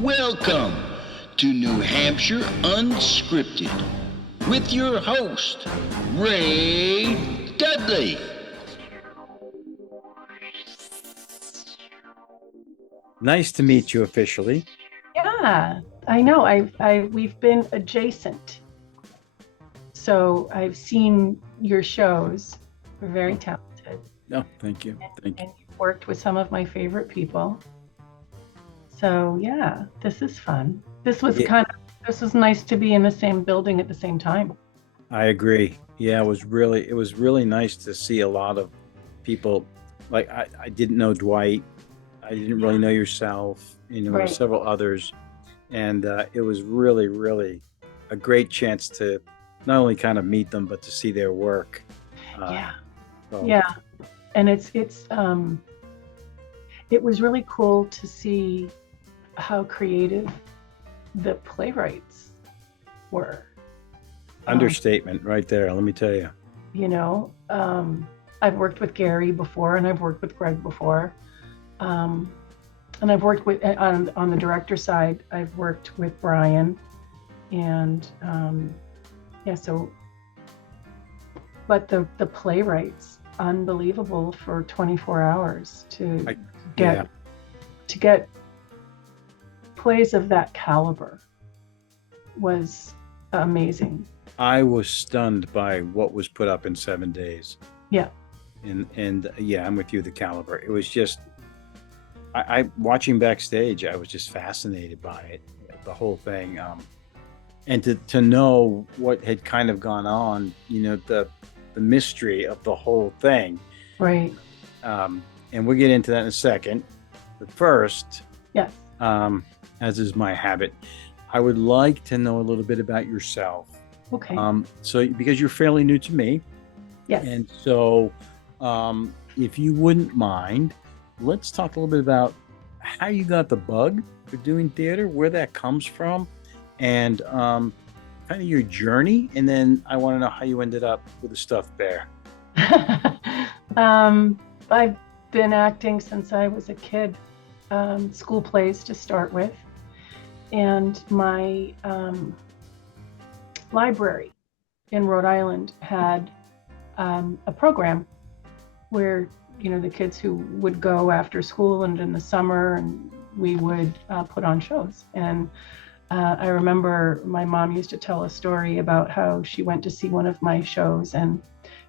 Welcome to New Hampshire Unscripted with your host, Ray Dudley. Nice to meet you officially. Yeah, I know. We've been adjacent. So I've seen your shows. We're very talented. Oh, thank you. Thank you. And you've worked with some of my favorite people. So yeah, this is fun. This was nice to be in the same building at the same time. I agree. Yeah, it was really nice to see a lot of people. Like I didn't know Dwight. I didn't really know yourself. There were several others. And it was really a great chance to not only kind of meet them, but to see their work. Yeah. And it was really cool to see how creative the playwrights were. Understatement right there, let me tell you. I've worked with Gary before, and I've worked with Greg before. And I've worked with, on the director side, I've worked with Brian, and but the playwrights, unbelievable for 24 hours to get plays of that caliber was amazing. I was stunned by what was put up in 7 days. Yeah. And yeah, I'm with you, the caliber. It was just, I watching backstage, I was just fascinated by it, the whole thing. And to know what had kind of gone on, the mystery of the whole thing. Right. And we'll get into that in a second. But first, yes. As is my habit, I would like to know a little bit about yourself. Okay. So because you're fairly new to me. Yes. And so if you wouldn't mind, let's talk a little bit about how you got the bug for doing theater, where that comes from, and kind of your journey. And then I want to know how you ended up with the stuffed bear. I've been acting since I was a kid, school plays to start with. And my library in Rhode Island had a program where the kids who would go after school and in the summer, and we would put on shows. And I remember my mom used to tell a story about how she went to see one of my shows, and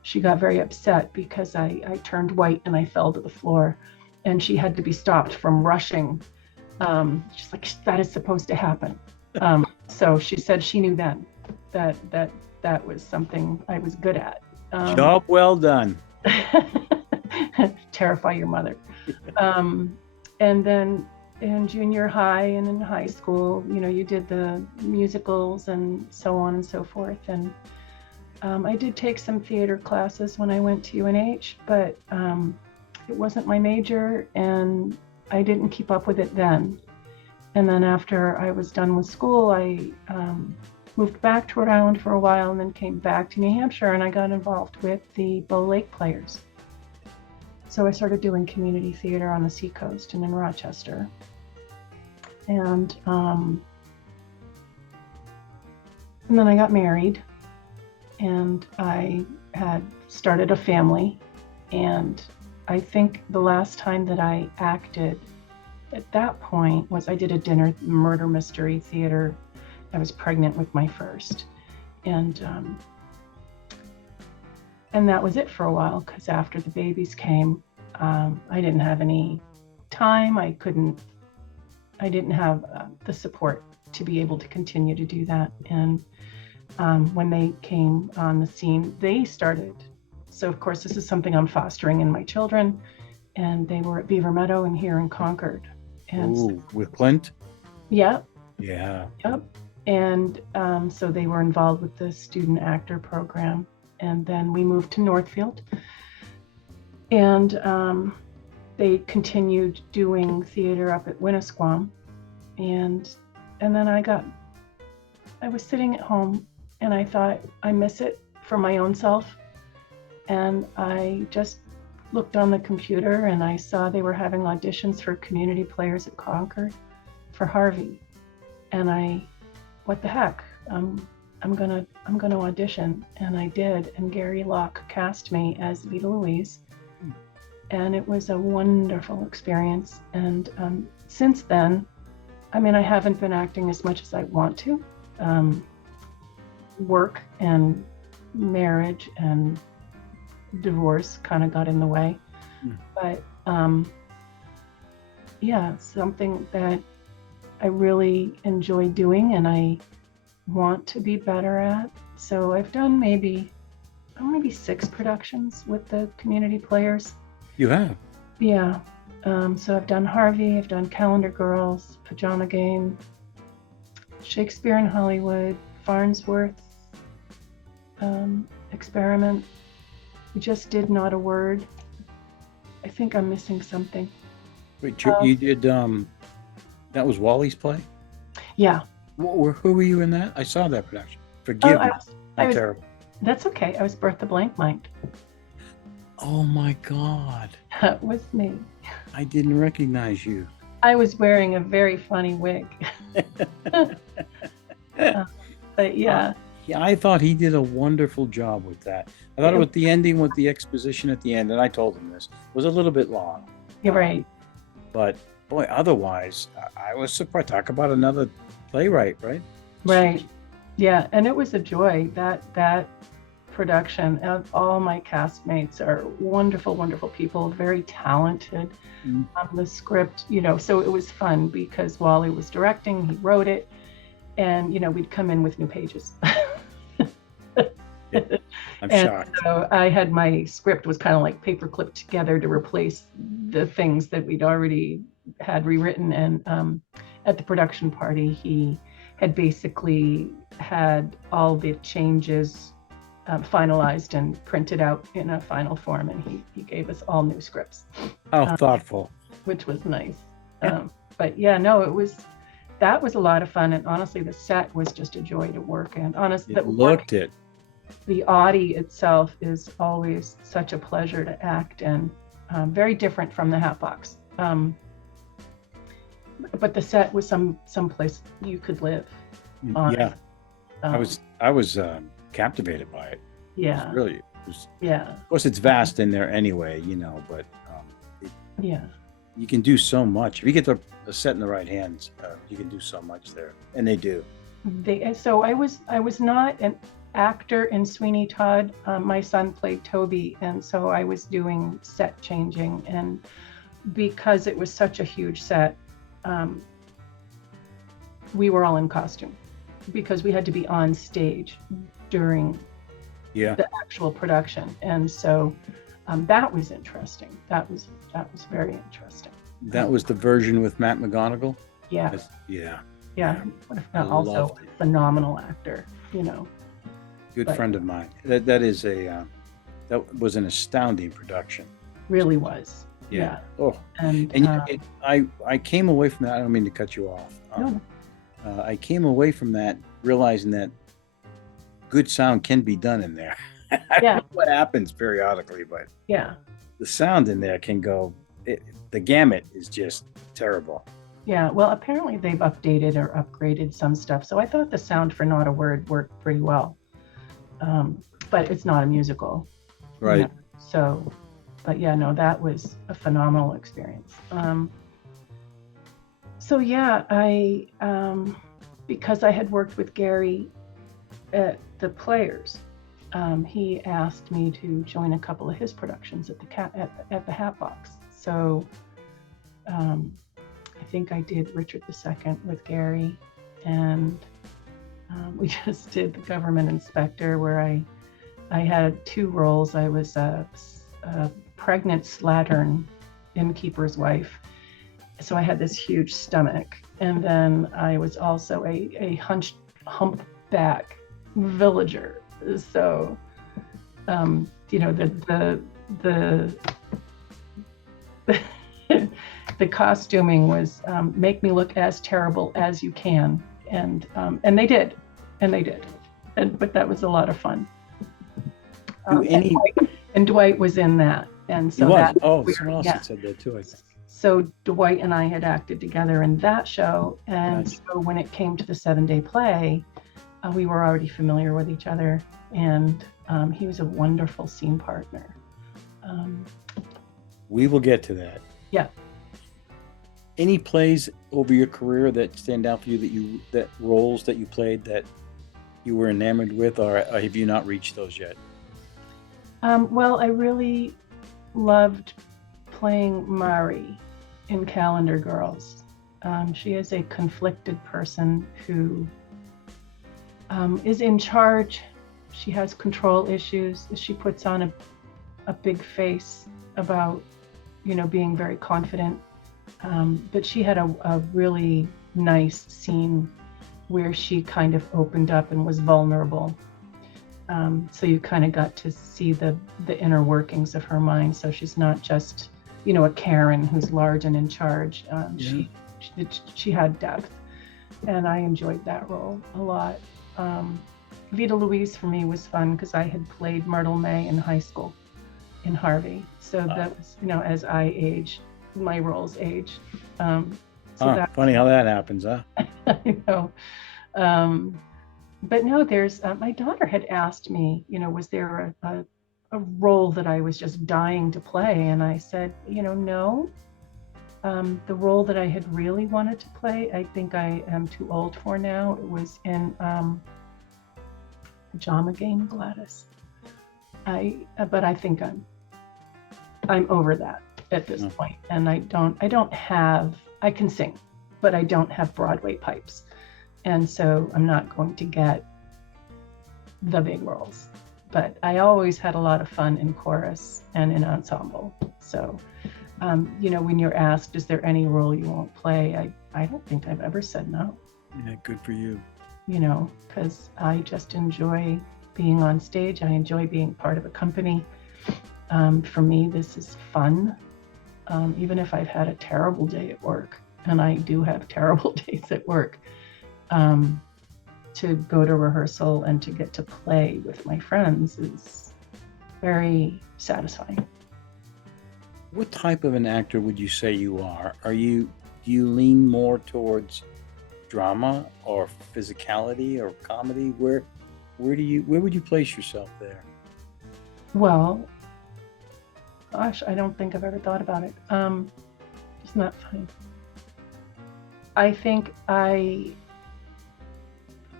she got very upset because I turned white and I fell to the floor, and she had to be stopped from rushing. She's like, that is supposed to happen. So she said she knew then that was something I was good at. Job well done. Terrify your mother. And then in junior high and in high school, you did the musicals and so on and so forth. And I did take some theater classes when I went to UNH, but it wasn't my major, and I didn't keep up with it then. And then after I was done with school, I moved back to Rhode Island for a while, and then came back to New Hampshire, and I got involved with the Bow Lake Players. So I started doing community theater on the Seacoast and in Rochester. And then I got married, and I had started a family. And I think the last time that I acted at that point was I did a dinner murder mystery theater. I was pregnant with my first. And that was it for a while, because after the babies came, I didn't have any time. I didn't have the support to be able to continue to do that. And when they came on the scene, they started. So of course, this is something I'm fostering in my children, and they were at Beaver Meadow and here in Concord. And with Clint? Yeah. Yeah. Yep. And so they were involved with the student actor program. And then we moved to Northfield, and they continued doing theater up at Winnisquam. And then I was sitting at home, and I thought, I miss it for my own self. And I just looked on the computer, and I saw they were having auditions for community players at Concord for Harvey. and what the heck? I'm gonna audition, and I did. And Gary Locke cast me as Vita Louise, and it was a wonderful experience. And since then, I mean, I haven't been acting as much as I want to. Work and marriage and divorce kind of got in the way. But yeah, something that I really enjoy doing and I want to be better at. So I've done maybe 6 productions with the Community Players. You have? Yeah. So I've done Harvey, I've done Calendar Girls, Pajama Game, Shakespeare in Hollywood, Farnsworth, Experiment. We just did Not a Word. I think I'm missing something. Wait, you did, that was Wally's play? Yeah. Who were you in that? I saw that production. Forgive me. I'm terrible. That's okay. I was Bertha Blankmind. Oh my God. That was me. I didn't recognize you. I was wearing a very funny wig. But yeah. Yeah, I thought he did a wonderful job with that. I thought it was the ending with the exposition at the end, and I told him this, was a little bit long. You're right. But boy, otherwise, I was surprised. Talk about another playwright, right? Right. Yeah, and it was a joy. That production, and all my castmates are wonderful, wonderful people, very talented. The script, so it was fun because Wally was directing, he wrote it, and we'd come in with new pages. I'm shocked. So I had my script was kind of like paper clipped together to replace the things that we'd already had rewritten. And at the production party, he had basically had all the changes finalized and printed out in a final form, and he gave us all new scripts. How thoughtful. Which was nice. Yeah. But yeah, no, that was a lot of fun, and honestly, the set was just a joy to work in. Honestly, the Audie itself is always such a pleasure to act in, very different from the Hatbox. But the set was some place you could live on. Yeah, I was captivated by it. Yeah, It was, yeah. Of course, it's vast in there anyway, but Yeah. you can do so much if you get the set in the right hands. You can do so much there, and they do. So I was not an actor in Sweeney Todd. My son played Toby, and so I was doing set changing, and because it was such a huge set, we were all in costume because we had to be on stage during the actual production, and so that was interesting. That was very interesting. That was the version with Matt McGonagall. Yeah. Yeah. Also a phenomenal actor. Good friend of mine. That was an astounding production. Really was. Yeah. Oh. And I came away from that. I don't mean to cut you off. No. I came away from that realizing that good sound can be done in there. I don't know what happens periodically, but the sound in there can go. The gamut is just terrible. Yeah. Well, apparently they've updated or upgraded some stuff. So I thought the sound for Not a Word worked pretty well. But it's not a musical. Right. So, but yeah, no, that was a phenomenal experience. So yeah, I because I had worked with Gary at the Players, he asked me to join a couple of his productions at the Hatbox. So I think I did Richard II with Gary, and we just did The Government Inspector, where I had 2 roles. I was a pregnant slattern innkeeper's wife, so I had this huge stomach, and then I was also a humpback villager. So the costuming was make me look as terrible as you can, and they did, but that was a lot of fun. And Dwight was in that, and so someone else had said that too. I think. So Dwight and I had acted together in that show. And Nice. so when it came to the 7-day play, we were already familiar with each other. And he was a wonderful scene partner. We will get to that. Yeah. Any plays over your career that stand out for you that roles that you played that you were enamored with, or have you not reached those yet? Well, I really loved playing Mari in Calendar Girls. She is a conflicted person who is in charge. She has control issues. She puts on a big face about, being very confident. But she had a really nice scene where she kind of opened up and was vulnerable. So you kind of got to see the inner workings of her mind. So she's not just, a Karen who's large and in charge. She had depth, and I enjoyed that role a lot. Vita Louise for me was fun because I had played Myrtle May in high school in Harvey. So that was, as I age, my roles age. Funny how that happens, huh? I know. But no, there's my daughter had asked me, was there a role that I was just dying to play? And I said, no. The role that I had really wanted to play, I think I am too old for now. It was in Pajama Game Gladys. But I think I'm over that at this point. And I can sing, but I don't have Broadway pipes. And so I'm not going to get the big roles. But I always had a lot of fun in chorus and in ensemble. So, when you're asked, is there any role you won't play? I don't think I've ever said no. Yeah, good for you. Because I just enjoy being on stage. I enjoy being part of a company. For me, this is fun. Even if I've had a terrible day at work, and I do have terrible days at work, to go to rehearsal and to get to play with my friends is very satisfying. What type of an actor would you say you are? Do you lean more towards drama or physicality or comedy? Where would you place yourself there? Well, gosh, I don't think I've ever thought about it. Isn't that funny? I think I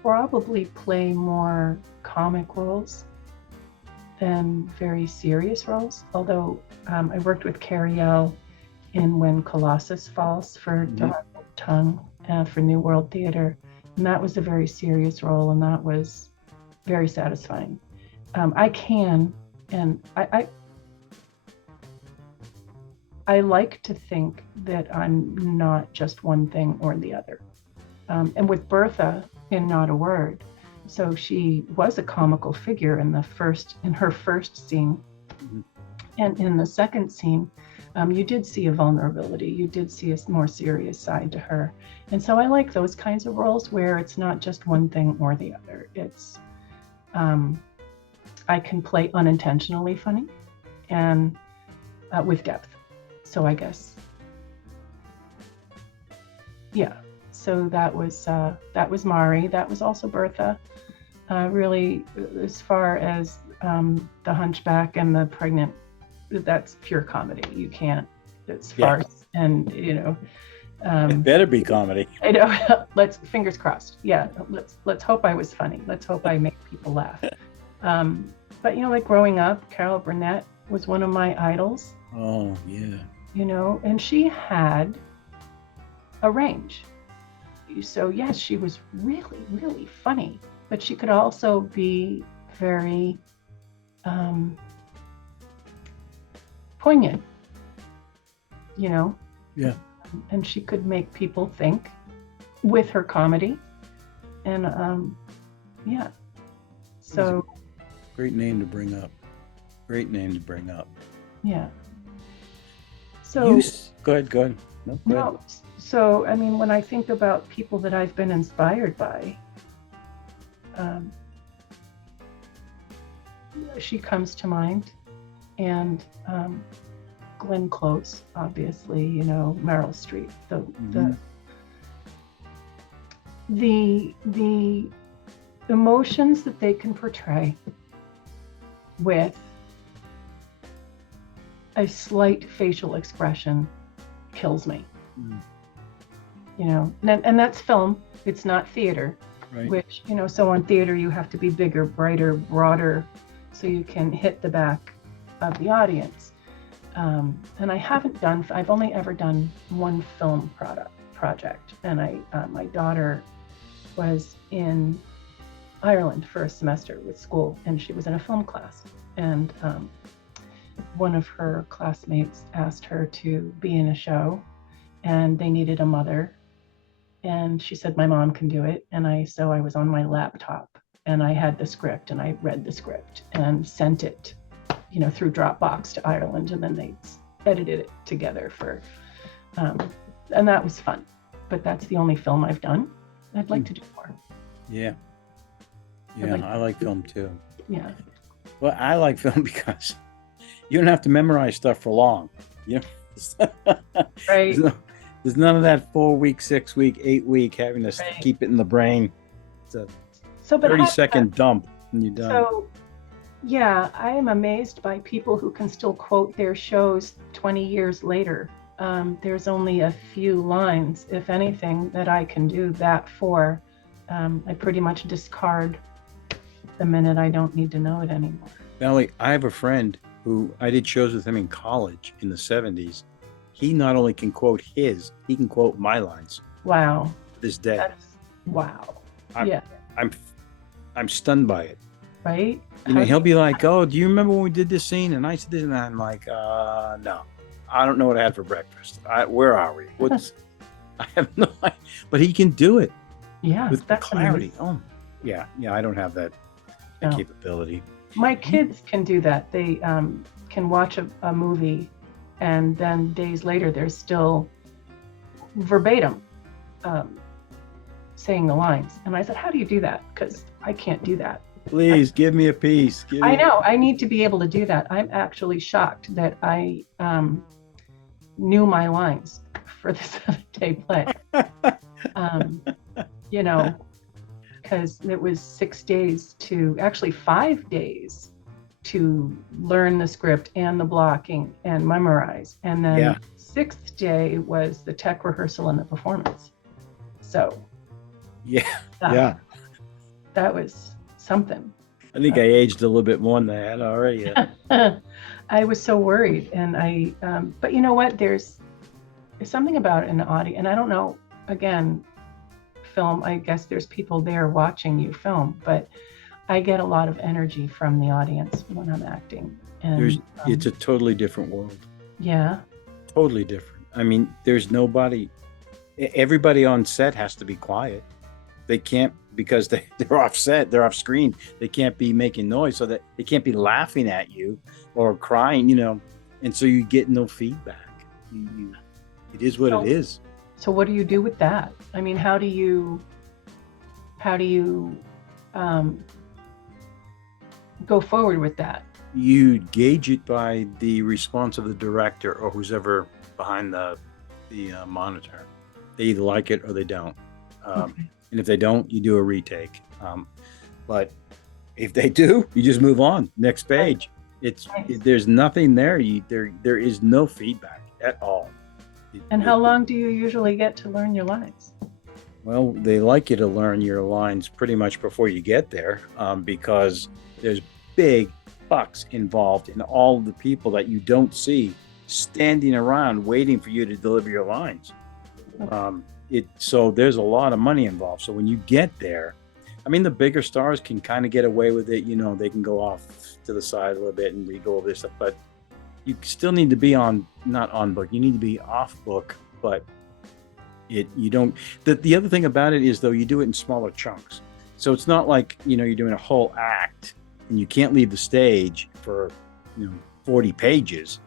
probably play more comic roles than very serious roles. Although I worked with Cariel in When Colossus Falls for Dark Tongue for New World Theater, and that was a very serious role, and that was very satisfying. I like to think that I'm not just one thing or the other. And with Bertha in Not a Word, so she was a comical figure in her first scene. Mm-hmm. And in the second scene, you did see a vulnerability. You did see a more serious side to her. And so I like those kinds of roles where it's not just one thing or the other. It's, I can play unintentionally funny and with depth. So I guess, yeah. So that was Mari. That was also Bertha. Really, as far as the Hunchback and the Pregnant, that's pure comedy. You can't. It's farce, and it better be comedy. I know. Let's fingers crossed. Yeah. Let's hope I was funny. Let's hope I make people laugh. But like growing up, Carol Burnett was one of my idols. Oh yeah. And she had a range. So yes, she was really, really funny, but she could also be very poignant, Yeah. And she could make people think with her comedy. And yeah. So great name to bring up. Yeah. So go ahead. No, go ahead. So I mean, when I think about people that I've been inspired by, she comes to mind, and Glenn Close, obviously, you know, Meryl Streep, the emotions that they can portray with a slight facial expression kills me. You know, and that's film. It's not theater, Right. which, you know, so on theater you have to be bigger, brighter, broader, so you can hit the back of the audience. And I've only ever done one film project. And my daughter was in Ireland for a semester with school, and she was in a film class. And one of her classmates asked her to be in a show, and they needed a mother. And she said, my mom can do it. So I was on my laptop, and I had the script, and I read the script and sent it, you know, through Dropbox to Ireland, and then they edited it together for, and that was fun. But that's the only film I've done. I'd like to do more. Yeah. Yeah, I like film too. Yeah. Well, I like film because you don't have to memorize stuff for long. You know, Right. There's none of that 4 week, 6 week, 8 week having to keep it in the brain. It's a 30-second dump and you're done. So, yeah, I am amazed by people who can still quote their shows 20 years later. There's only a few lines, if anything, that I can do that for. I pretty much discard the minute I don't need to know it anymore. Valerie, I have a friend who I did shows with him in college in the 70s. He not only can quote his, he can quote my lines. Wow. This day. Wow. I'm stunned by it. Right? You know, he'll be like, "Oh, do you remember when we did this scene?" And I said this, and I'm like, "No, I don't know what I had for breakfast. Where are we? I have no idea." But he can do it. Yeah, with that's clarity. amazing. Oh, yeah. I don't have that capability. My kids can do that. They can watch a movie, and then days later they're still verbatim saying the lines. And I said, "How do you do that? Because I can't do that." Please give me a piece. I know. I need to be able to do that. I'm actually shocked that I knew my lines for the 7-day play. You know, because it was 6 days actually 5 days to learn the script and the blocking and memorize. And then 6th day was the tech rehearsal and the performance. So that was something. I think I aged a little bit more than that already. I was so worried, and but you know what? There's something about an audio, and I don't know. Again, film. I guess there's people there watching you film, but I get a lot of energy from the audience when I'm acting. And it's a totally different world. Yeah. Totally different. I mean, there's nobody. Everybody on set has to be quiet. They can't, because they're off set, they're off screen. They can't be making noise, so that they can't be laughing at you or crying, you know. And so you get no feedback. It is what it is. So what do you do with that? I mean, how do you go forward with that? You gauge it by the response of the director or who's ever behind the monitor. They either like it or they don't. And if they don't, you do a retake. But if they do, you just move on. Next page. There's nothing there. There is no feedback at all. And how long do you usually get to learn your lines? Well, they like you to learn your lines pretty much before you get there, because there's big bucks involved in all the people that you don't see standing around waiting for you to deliver your lines. So there's a lot of money involved. So when you get there, I mean, the bigger stars can kind of get away with it. You know, they can go off to the side a little bit and re-go over this stuff, but you still need to be not on book. You need to be off book, but you don't. The other thing about it is, though, you do it in smaller chunks. So it's not like, you know, you're doing a whole act and you can't leave the stage for, 40 pages.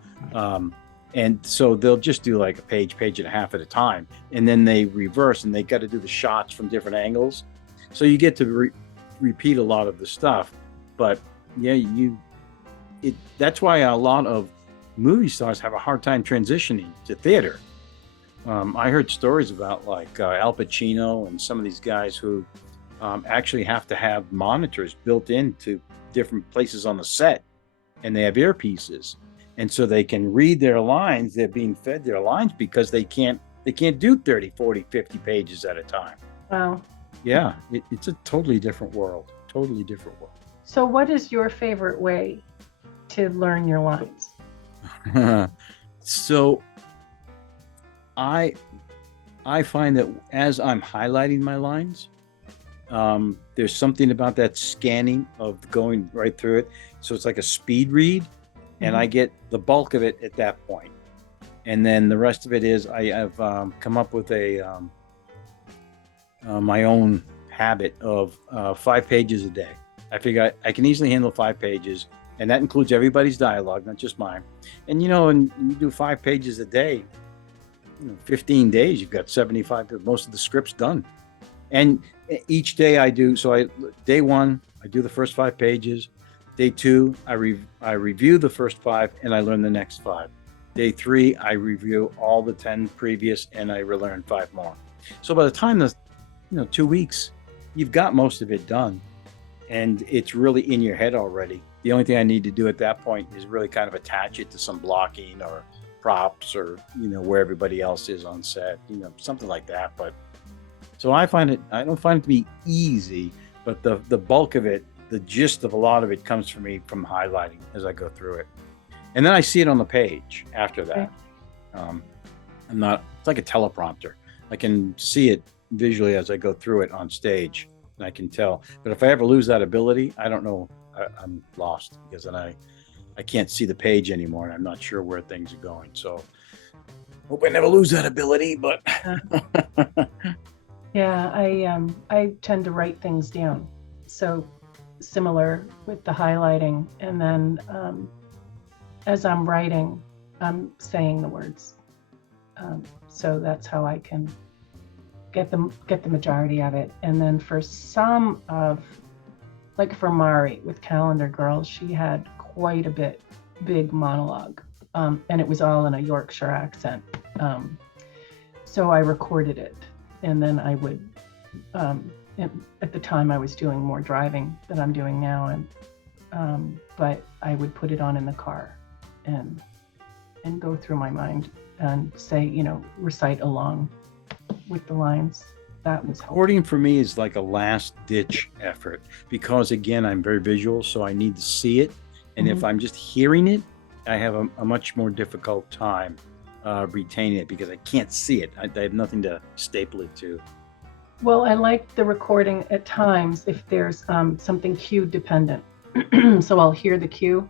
And so they'll just do like a page and a half at a time. And then they reverse and they got to do the shots from different angles. So you get to repeat a lot of the stuff. But yeah, that's why a lot of movie stars have a hard time transitioning to theater. I heard stories about like Al Pacino and some of these guys who actually have to have monitors built into different places on the set, and they have earpieces, and so they can read their lines. They're being fed their lines because they can't do 30, 40, 50 pages at a time. Wow. Yeah, it's a totally different world. Totally different world. So what is your favorite way to learn your lines? So I find that as I'm highlighting my lines, there's something about that scanning of going right through it. So it's like a speed read, and I get the bulk of it at that point. And then the rest of it is I have come up with my own habit of 5 pages a day. I figure I can easily handle 5 pages, and that includes everybody's dialogue, not just mine. And and you do 5 pages a day, 15 days, you've got 75, most of the scripts done. And each day I do, day 1, I do the first 5 pages. Day 2, I review the first 5 and I learn the next 5. Day 3, I review all the 10 previous and I relearn 5 more. So by the time 2 weeks, you've got most of it done, and it's really in your head already. The only thing I need to do at that point is really kind of attach it to some blocking or props or where everybody else is on set, something like that. But so I don't find it to be easy, but the bulk of it, the gist of a lot of it comes from me from highlighting as I go through it, and then I see it on the page after that. It's like a teleprompter. I can see it visually as I go through it on stage, and I can tell. But if I ever lose that ability, I don't know, I'm lost, because then I can't see the page anymore, and I'm not sure where things are going. So hope I never lose that ability, but yeah, I tend to write things down. So similar with the highlighting, and then as I'm writing, I'm saying the words. So that's how I can get the majority of it. And then for some of, like for Mari with Calendar Girls, she had quite a big monologue, and it was all in a Yorkshire accent. So I recorded it, and then I would, at the time I was doing more driving than I'm doing now, and but I would put it on in the car and go through my mind and say, recite along with the lines. That was helpful. Recording for me is like a last ditch effort, because again, I'm very visual, so I need to see it. And if I'm just hearing it, I have a much more difficult time retaining it, because I can't see it. I have nothing to staple it to. Well, I like the recording at times if there's something cue dependent. So I'll hear the cue,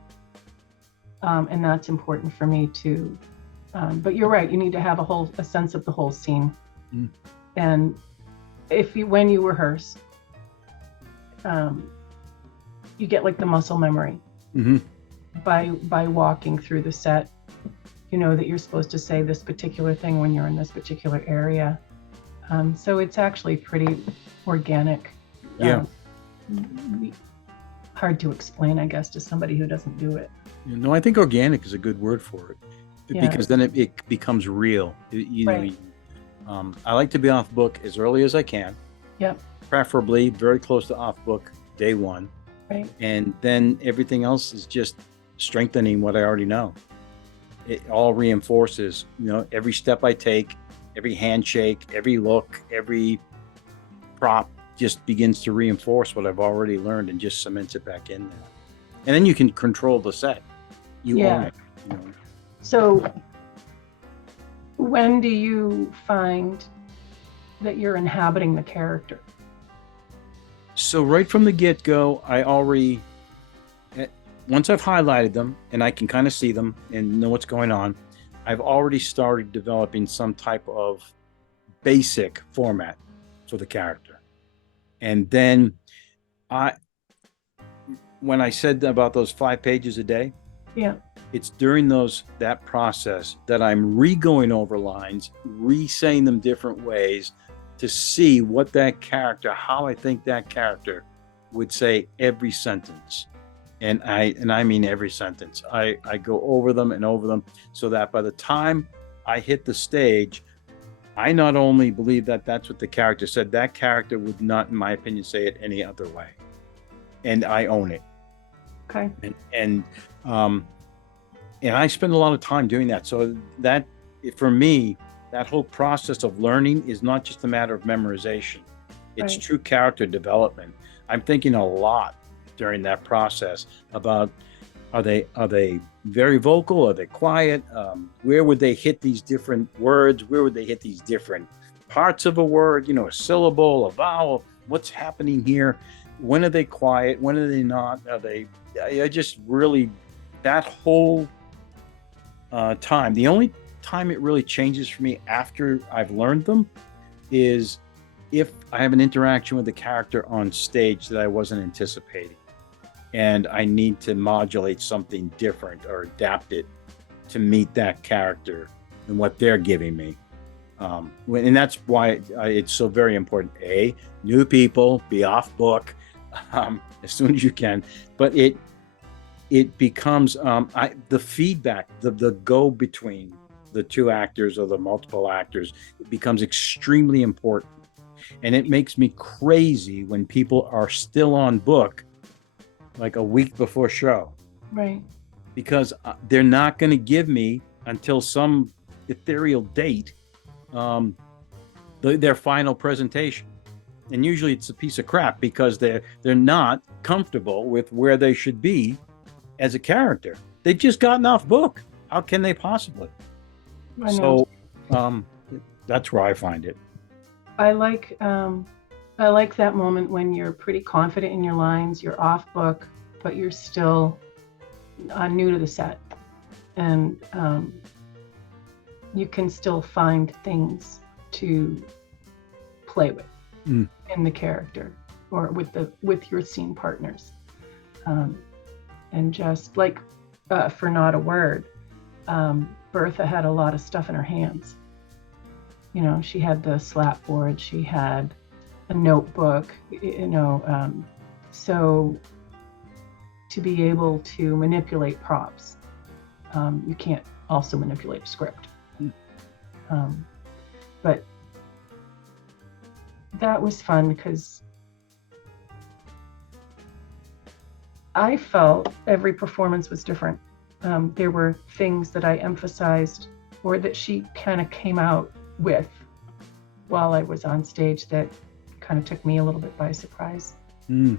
and that's important for me too. But you're right, you need to have a sense of the whole scene. And when you rehearse, you get like the muscle memory. By walking through the set, you know that you're supposed to say this particular thing when you're in this particular area. So it's actually pretty organic. Hard to explain, I guess, to somebody who doesn't do it. I think organic is a good word for it, because then it becomes real. Right. I like to be off book as early as I can. Yep. Preferably very close to off book day 1. Right. And then everything else is just strengthening what I already know. It all reinforces, every step I take, every handshake, every look, every prop just begins to reinforce what I've already learned and just cements it back in there. And then you can control the set. You own it. So when do you find that you're inhabiting the character? So right from the get-go, I already, once I've highlighted them and I can kind of see them and know what's going on, I've already started developing some type of basic format for the character. And then when I said about those 5 pages a day, it's during that process that I'm re-going over lines, re-saying them different ways to see what that character, how I think that character would say every sentence. And I mean every sentence. I go over them and over them so that by the time I hit the stage, I not only believe that that's what the character said, that character would not, in my opinion, say it any other way. And I own it. Okay. And I spend a lot of time doing that. So that, for me, that whole process of learning is not just a matter of memorization. It's Right. true character development. I'm thinking a lot during that process about, are they very vocal? Are they quiet? Where would they hit these different words? Where would they hit these different parts of a word? A syllable, a vowel. What's happening here? When are they quiet? When are they not? I just really, that whole time. The only time it really changes for me after I've learned them is if I have an interaction with the character on stage that I wasn't anticipating, and I need to modulate something different or adapt it to meet that character and what they're giving me. And that's why it's so very important. New people, be off book as soon as you can. But it becomes the feedback, the go between the two actors or the multiple actors, it becomes extremely important. And it makes me crazy when people are still on book like a week before show. Right. Because they're not going to give me until some ethereal date their final presentation. And usually it's a piece of crap because they're not comfortable with where they should be as a character. They've just gotten off book. How can they possibly? I know. So that's where I find it. I like that moment when you're pretty confident in your lines, you're off book, but you're still new to the set, and you can still find things to play with in the character or with your scene partners, and just like for Not a Word, Bertha had a lot of stuff in her hands. She had the slap board, she had a notebook, so to be able to manipulate props, you can't also manipulate a script. But that was fun because I felt every performance was different. There were things that I emphasized or that she kind of came out with while I was on stage that kind of took me a little bit by surprise. And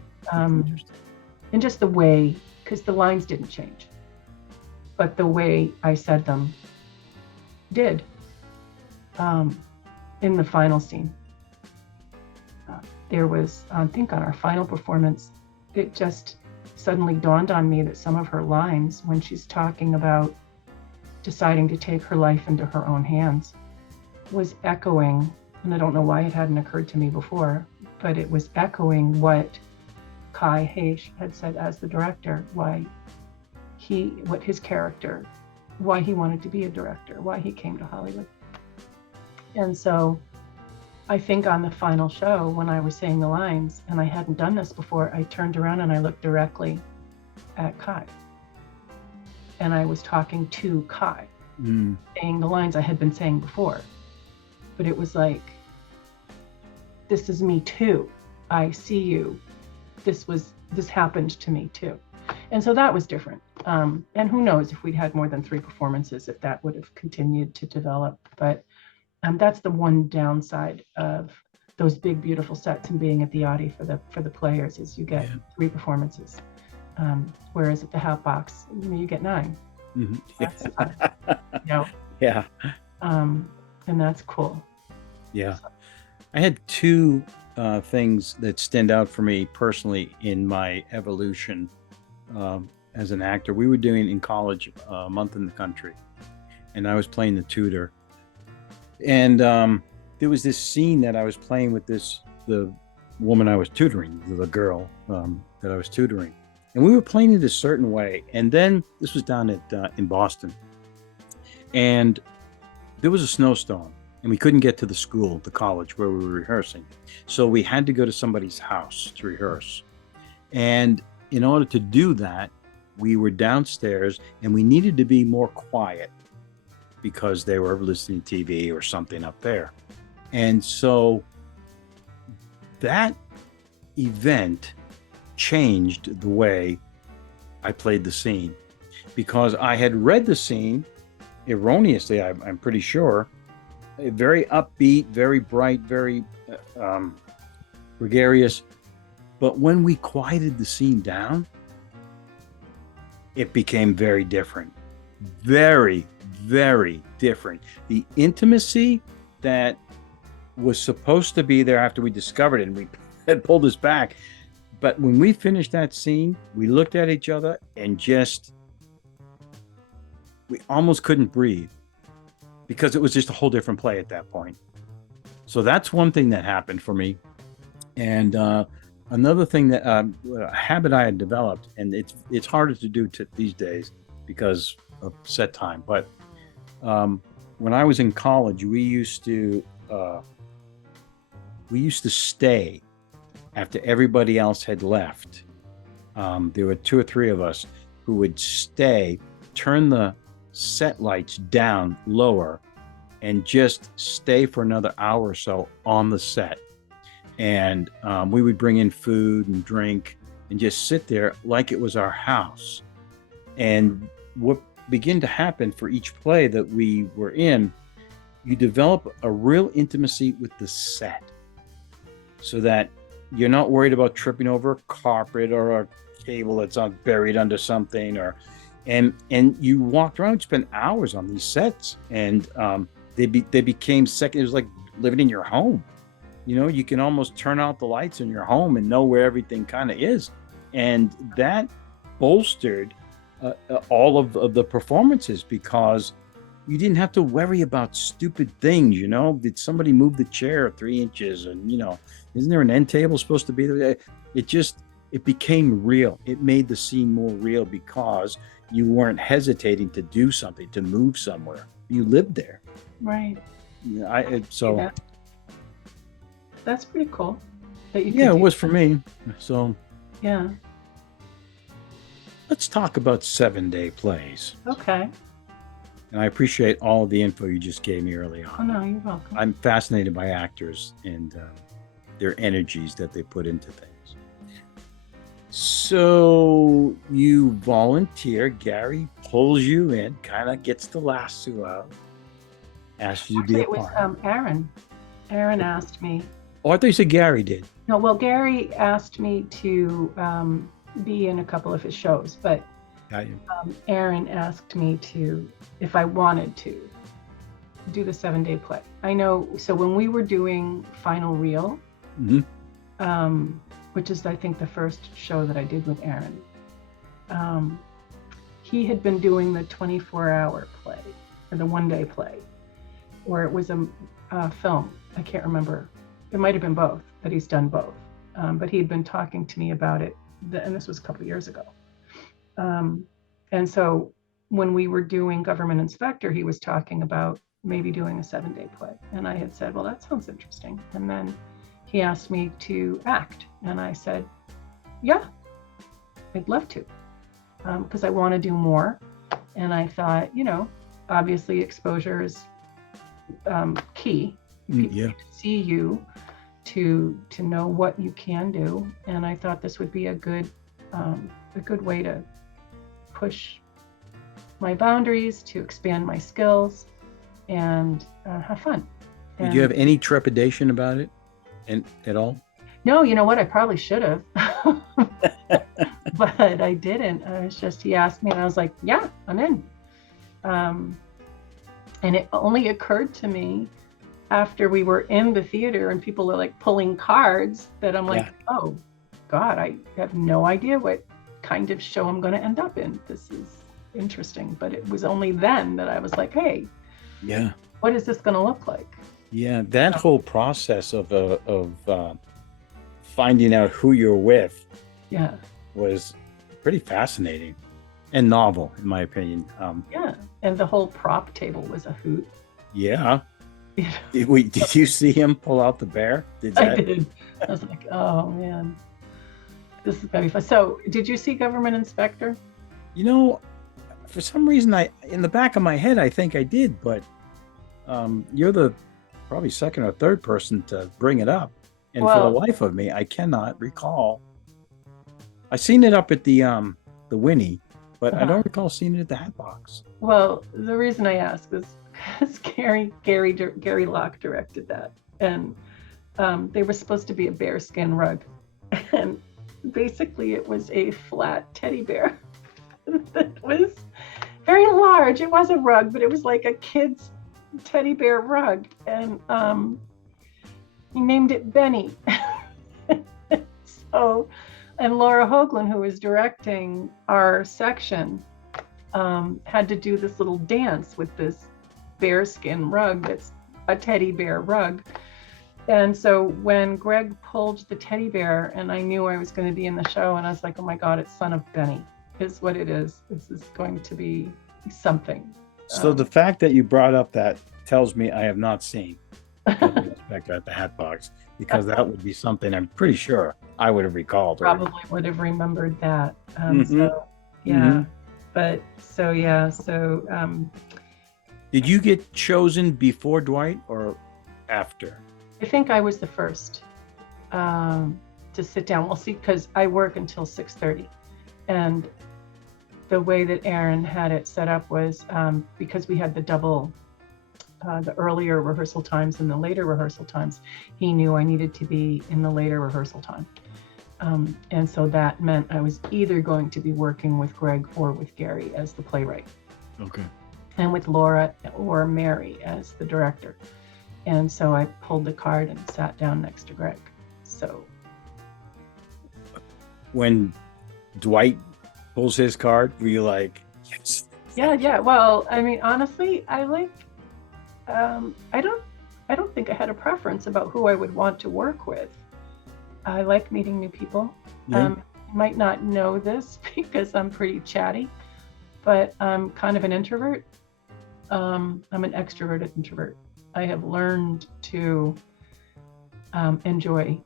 just the way, because the lines didn't change, but the way I said them did. In the final scene, there was, I think on our final performance, it just suddenly dawned on me that some of her lines, when she's talking about deciding to take her life into her own hands, was echoing, and I don't know why it hadn't occurred to me before, but it was echoing what Kai Heish had said as the director, what his character, why he wanted to be a director, why he came to Hollywood. And so I think on the final show, when I was saying the lines, and I hadn't done this before, I turned around and I looked directly at Kai. And I was talking to Kai, saying the lines I had been saying before. But it was like, this is me too. I see you. This happened to me too. And so that was different. And who knows if we'd had more than 3 performances, if that would have continued to develop. But that's the one downside of those big, beautiful sets and being at the Audi for the players is you get 3 performances. Whereas at the Hat Box, you get 9. Mm-hmm. That's fun, Yeah. And that's cool. Yeah. I had 2 things that stand out for me personally in my evolution as an actor. We were doing in college a month in the country, and I was playing the tutor. And there was this scene that I was playing with the woman I was tutoring, the girl that I was tutoring. And we were playing it a certain way. And then this was down in Boston. And there was a snowstorm, and we couldn't get to the college where we were rehearsing. So we had to go to somebody's house to rehearse. And in order to do that, we were downstairs and we needed to be more quiet because they were listening to TV or something up there. And so that event changed the way I played the scene, because I had read the scene erroneously, I'm pretty sure, very upbeat, very bright, very gregarious. But when we quieted the scene down, it became very different. Very, very different. The intimacy that was supposed to be there after we discovered it, and we had pulled us back. But when we finished that scene, we looked at each other and we almost couldn't breathe, because it was just a whole different play at that point. So that's one thing that happened for me. And another thing that a habit I had developed, and it's harder to do these days because of set time. But when I was in college, we used to stay after everybody else had left. There were 2 or 3 of us who would stay, turn the set lights down lower, and just stay for another hour or so on the set. And we would bring in food and drink and just sit there like it was our house. And what began to happen for each play that we were in, you develop a real intimacy with the set, so that you're not worried about tripping over a carpet or a cable that's buried under something, and you walked around, spent hours on these sets, and they became second. It was like living in your home. You know, you can almost turn out the lights in your home and know where everything kind of is, and that bolstered all of the performances, because you didn't have to worry about stupid things. You know, did somebody move the chair 3 inches, and isn't there an end table supposed to be there? It became real. It made the scene more real because you weren't hesitating to do something, to move somewhere. You lived there. Right. So that's pretty cool. That you it was for me. So yeah. Let's talk about 7-day plays. Okay. And I appreciate all of the info you just gave me early on. Oh no, you're welcome. I'm fascinated by actors and their energies that they put into things. So you volunteer. Gary pulls you in, kind of gets the lasso out, asks you to be a part. It was Aaron. Aaron asked me. Oh, I thought you said Gary did. No, well, Gary asked me to be in a couple of his shows, but Aaron asked me if I wanted to do the 7-day play. I know. So when we were doing Final Reel, which is, I think, the first show that I did with Aaron, he had been doing the 24-hour play, or the 1-day play, or it was a film. I can't remember. It might have been both, but he's done both. But he had been talking to me about it, and this was a couple of years ago. And so when we were doing Government Inspector, he was talking about maybe doing a 7-day play. And I had said, well, that sounds interesting. And then he asked me to act. And I said, yeah, I'd love to, because I want to do more. And I thought, obviously exposure is key. People see you to know what you can do. And I thought this would be a good way to push my boundaries, to expand my skills, and have fun. Did you have any trepidation about it at all? No, you know what? I probably should have, but I didn't. He asked me and I was like, yeah, I'm in. And it only occurred to me after we were in the theater and people were like pulling cards that I'm like, oh God, I have no idea what kind of show I'm going to end up in. This is interesting. But it was only then that I was like, hey, what is this going to look like? Yeah, that whole process of finding out who you're with was pretty fascinating and novel, in my opinion. And the whole prop table was a hoot. Yeah. Did you see him pull out the bear? I did. I was like, oh man. This is gonna be fun. So, did you see Government Inspector? You know, for some reason, in the back of my head, I think I did, but you're the probably second or third person to bring it up, and for the life of me, I cannot recall. I seen it up at the Winnie, but I don't recall seeing it at the Hatbox. Well, the reason I ask is because Gary Locke directed that, and they were supposed to be a bearskin rug, and basically it was a flat teddy bear that was very large. It was a rug, but it was like a kid's teddy bear rug, and he named it Benny. So, and Laura Hoagland, who was directing our section, had to do this little dance with this bearskin rug that's a teddy bear rug. And so when Greg pulled the teddy bear, and I knew I was going to be in the show, and I was like, oh my God, it's Son of Benny is what it is. This is going to be something. So the fact that you brought up that tells me I have not seen Inspector at the Hatbox, because that would be something I'm pretty sure I would have recalled. Probably would have remembered that. But did you get chosen before Dwight or after? I think I was the first to sit down. We'll see, because I work until 6:30, and the way that Aaron had it set up was because we had the double, the earlier rehearsal times and the later rehearsal times. He knew I needed to be in the later rehearsal time, and so that meant I was either going to be working with Greg or with Gary as the playwright. Okay. And with Laura or Mary as the director. And so I pulled the card and sat down next to Greg. So when Dwight pulls his card, were you like, yes? Yeah. Well, I mean, honestly, I don't think I had a preference about who I would want to work with. I like meeting new people. Yeah. You might not know this because I'm pretty chatty, but I'm kind of an introvert. I'm an extroverted introvert. I have learned to enjoy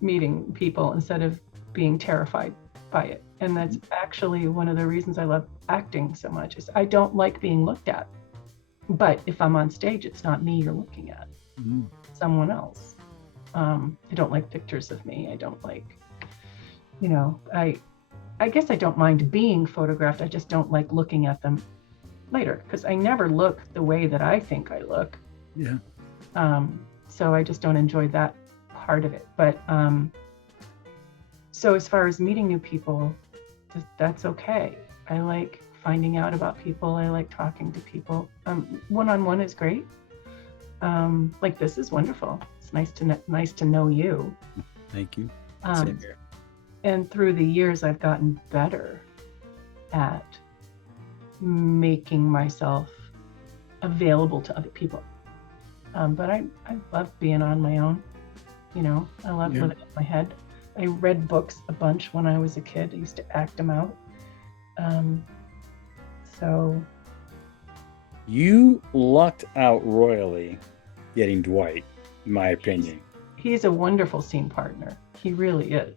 meeting people instead of being terrified by it. And that's actually one of the reasons I love acting so much, is I don't like being looked at. But if I'm on stage, it's not me you're looking at, someone else. I don't like pictures of me. I don't like, I guess I don't mind being photographed. I just don't like looking at them later, because I never look the way that I think I look. Yeah. So I just don't enjoy that part of it. But so as far as meeting new people, that's okay. I like finding out about people. I like talking to people. One-on-one is great. Like this is wonderful. It's nice to know you. Thank you. Same here. And through the years, I've gotten better at making myself available to other people. But I love being on my own. I love living in my head. I read books a bunch when I was a kid. I used to act them out. So you lucked out royally getting Dwight, in my opinion. He's a wonderful scene partner. He really is.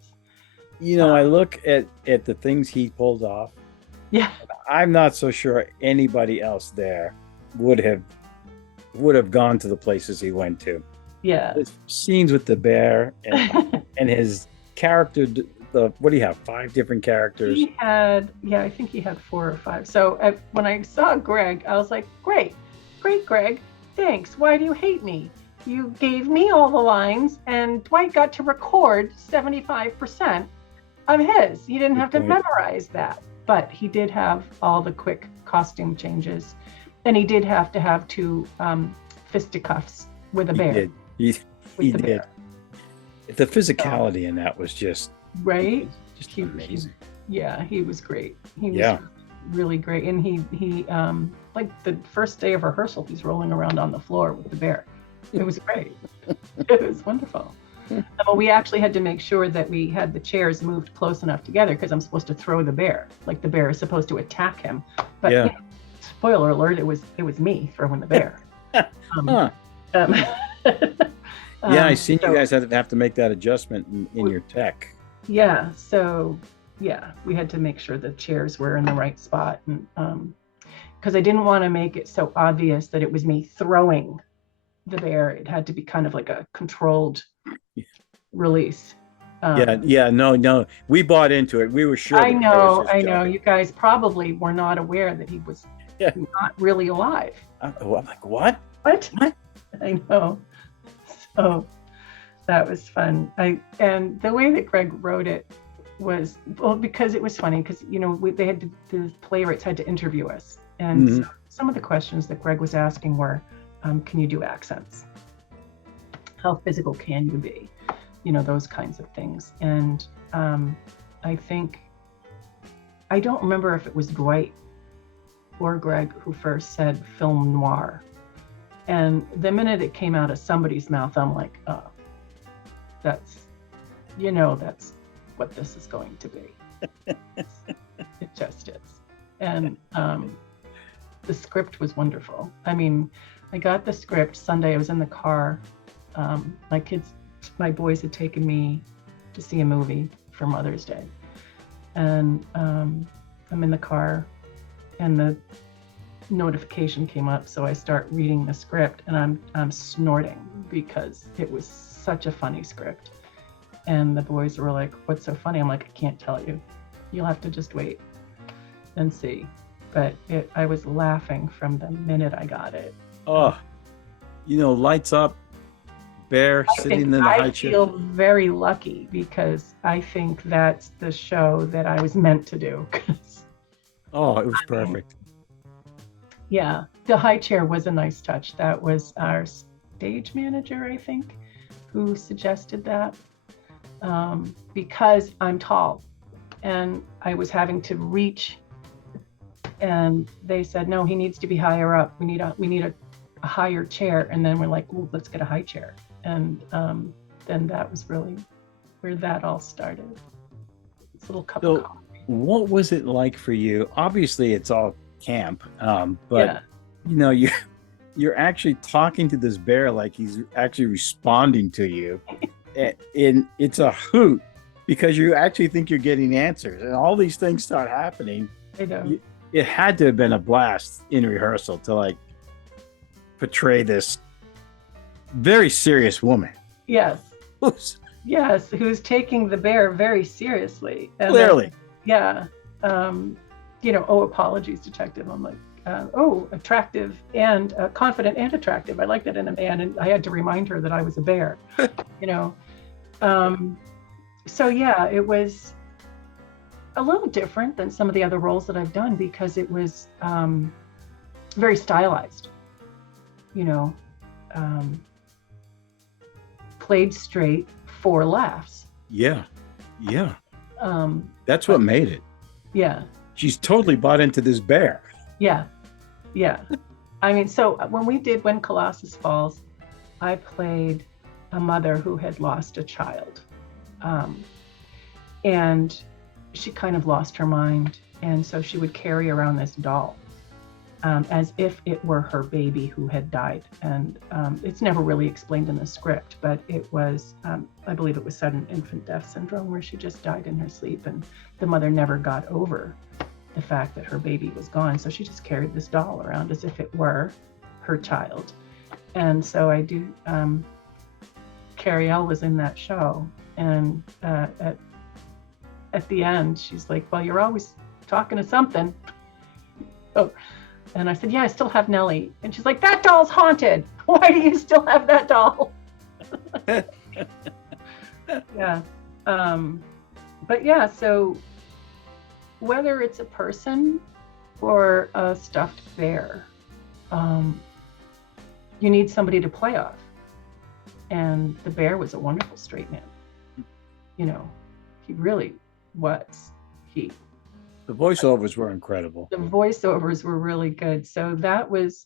I look at the things he pulled off. Yeah. I'm not so sure anybody else there would have gone to the places he went to. Yeah. The scenes with the bear and his character, what do you have, 5 different characters? I think he had 4 or 5. So when I saw Greg, I was like, great, Greg, thanks. Why do you hate me? You gave me all the lines, and Dwight got to record 75% of his. He didn't have to memorize that, but he did have all the quick costume changes, and he did have to have 2 fisticuffs with a bear. He did. The physicality in that was just right. Just amazing. He was great. He was really great, and he like the first day of rehearsal, he's rolling around on the floor with the bear. It was great. It was wonderful. But we actually had to make sure that we had the chairs moved close enough together, because I'm supposed to throw the bear. Like the bear is supposed to attack him. But spoiler alert, it was me throwing the bear. I seen you guys have to make that adjustment in your tech. yeah, so yeah, we had to make sure the chairs were in the right spot, and because I didn't want to make it so obvious that it was me throwing the bear. It had to be kind of like a controlled release. Yeah. No. We bought into it. We were sure the bear was just I know. jumping. You guys probably were not aware that he was Yeah. not really alive. I'm like, what? What? What? I know. So that was fun. And the way that Greg wrote it was, well, because it was funny, because they had the playwrights had to interview us, and Mhm. some of the questions that Greg was asking were, can you do accents? How physical can you be? Those kinds of things. And I think, I don't remember if it was Dwight or Greg who first said film noir. And the minute it came out of somebody's mouth, I'm like, oh, that's what this is going to be. It just is. And the script was wonderful. I mean, I got the script Sunday. I was in the car. My boys had taken me to see a movie for Mother's Day. And I'm in the car, and the notification came up, so I start reading the script, and I'm snorting because it was such a funny script. And the boys were like, "What's so funny?" I'm like, "I can't tell you. You'll have to just wait and see." But I was laughing from the minute I got it. Oh, lights up, bear sitting in the high I chair. feel very lucky, because I think that's the show that I was meant to do. Oh, it was perfect. Yeah, the high chair was a nice touch. That was our stage manager, I think, who suggested that, because I'm tall and I was having to reach, and they said, no, he needs to be higher up. We need a higher chair. And then we're like, well, let's get a high chair. And then that was really where that all started. It's a little cup of coffee. What was it like for you? Obviously, it's all camp, but yeah. You're actually talking to this bear like he's actually responding to you, and it's a hoot, because you actually think you're getting answers, and all these things start happening. I know. It had to have been a blast in rehearsal to portray this very serious woman. Yes. Who's taking the bear very seriously. And clearly. Apologies, detective. I'm like, attractive and confident and attractive. I like that in a man. And I had to remind her that I was a bear, So yeah, it was a little different than some of the other roles that I've done, because it was very stylized, played straight for laughs. Yeah. That's what made it. Yeah. She's totally bought into this bear. Yeah. I mean, so when Colossus Falls, I played a mother who had lost a child. And she kind of lost her mind. And so she would carry around this doll, as if it were her baby who had died. And it's never really explained in the script, but it was, I believe it was sudden infant death syndrome, where she just died in her sleep, and the mother never got over the fact that her baby was gone. So she just carried this doll around as if it were her child. And so I do, Carrie L was in that show, and at the end, she's like, well, you're always talking to something. Oh, and I said, yeah, I still have Nellie. And she's like, that doll's haunted. Why do you still have that doll? Yeah. But yeah, so whether it's a person or a stuffed bear, you need somebody to play off. And the bear was a wonderful straight man. He really was. The voiceovers were incredible. The voiceovers were really good. So that was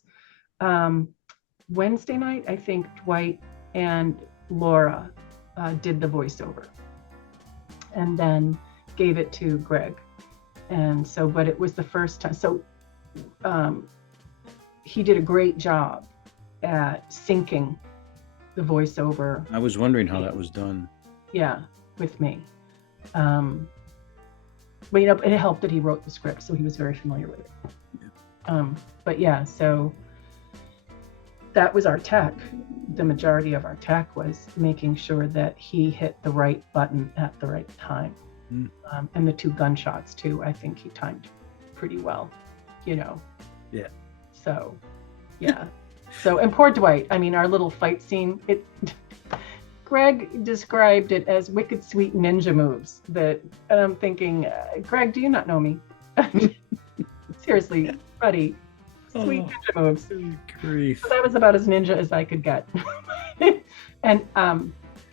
Wednesday night. I think Dwight and Laura did the voiceover, and then gave it to Greg. And so, but it was the first time. So he did a great job at syncing the voiceover. I was wondering how that was done. Yeah, with me. But it helped that he wrote the script, so he was very familiar with it. But yeah, so that was our tech. The majority of our tech was making sure that he hit the right button at the right time. And the 2 gunshots too, I think he timed pretty well, Yeah. So, yeah. So, and poor Dwight, I mean, our little fight scene, Greg described it as wicked sweet ninja moves and I'm thinking, Greg, do you not know me? Seriously, buddy, sweet ninja moves. Grief. So that was about as ninja as I could get. And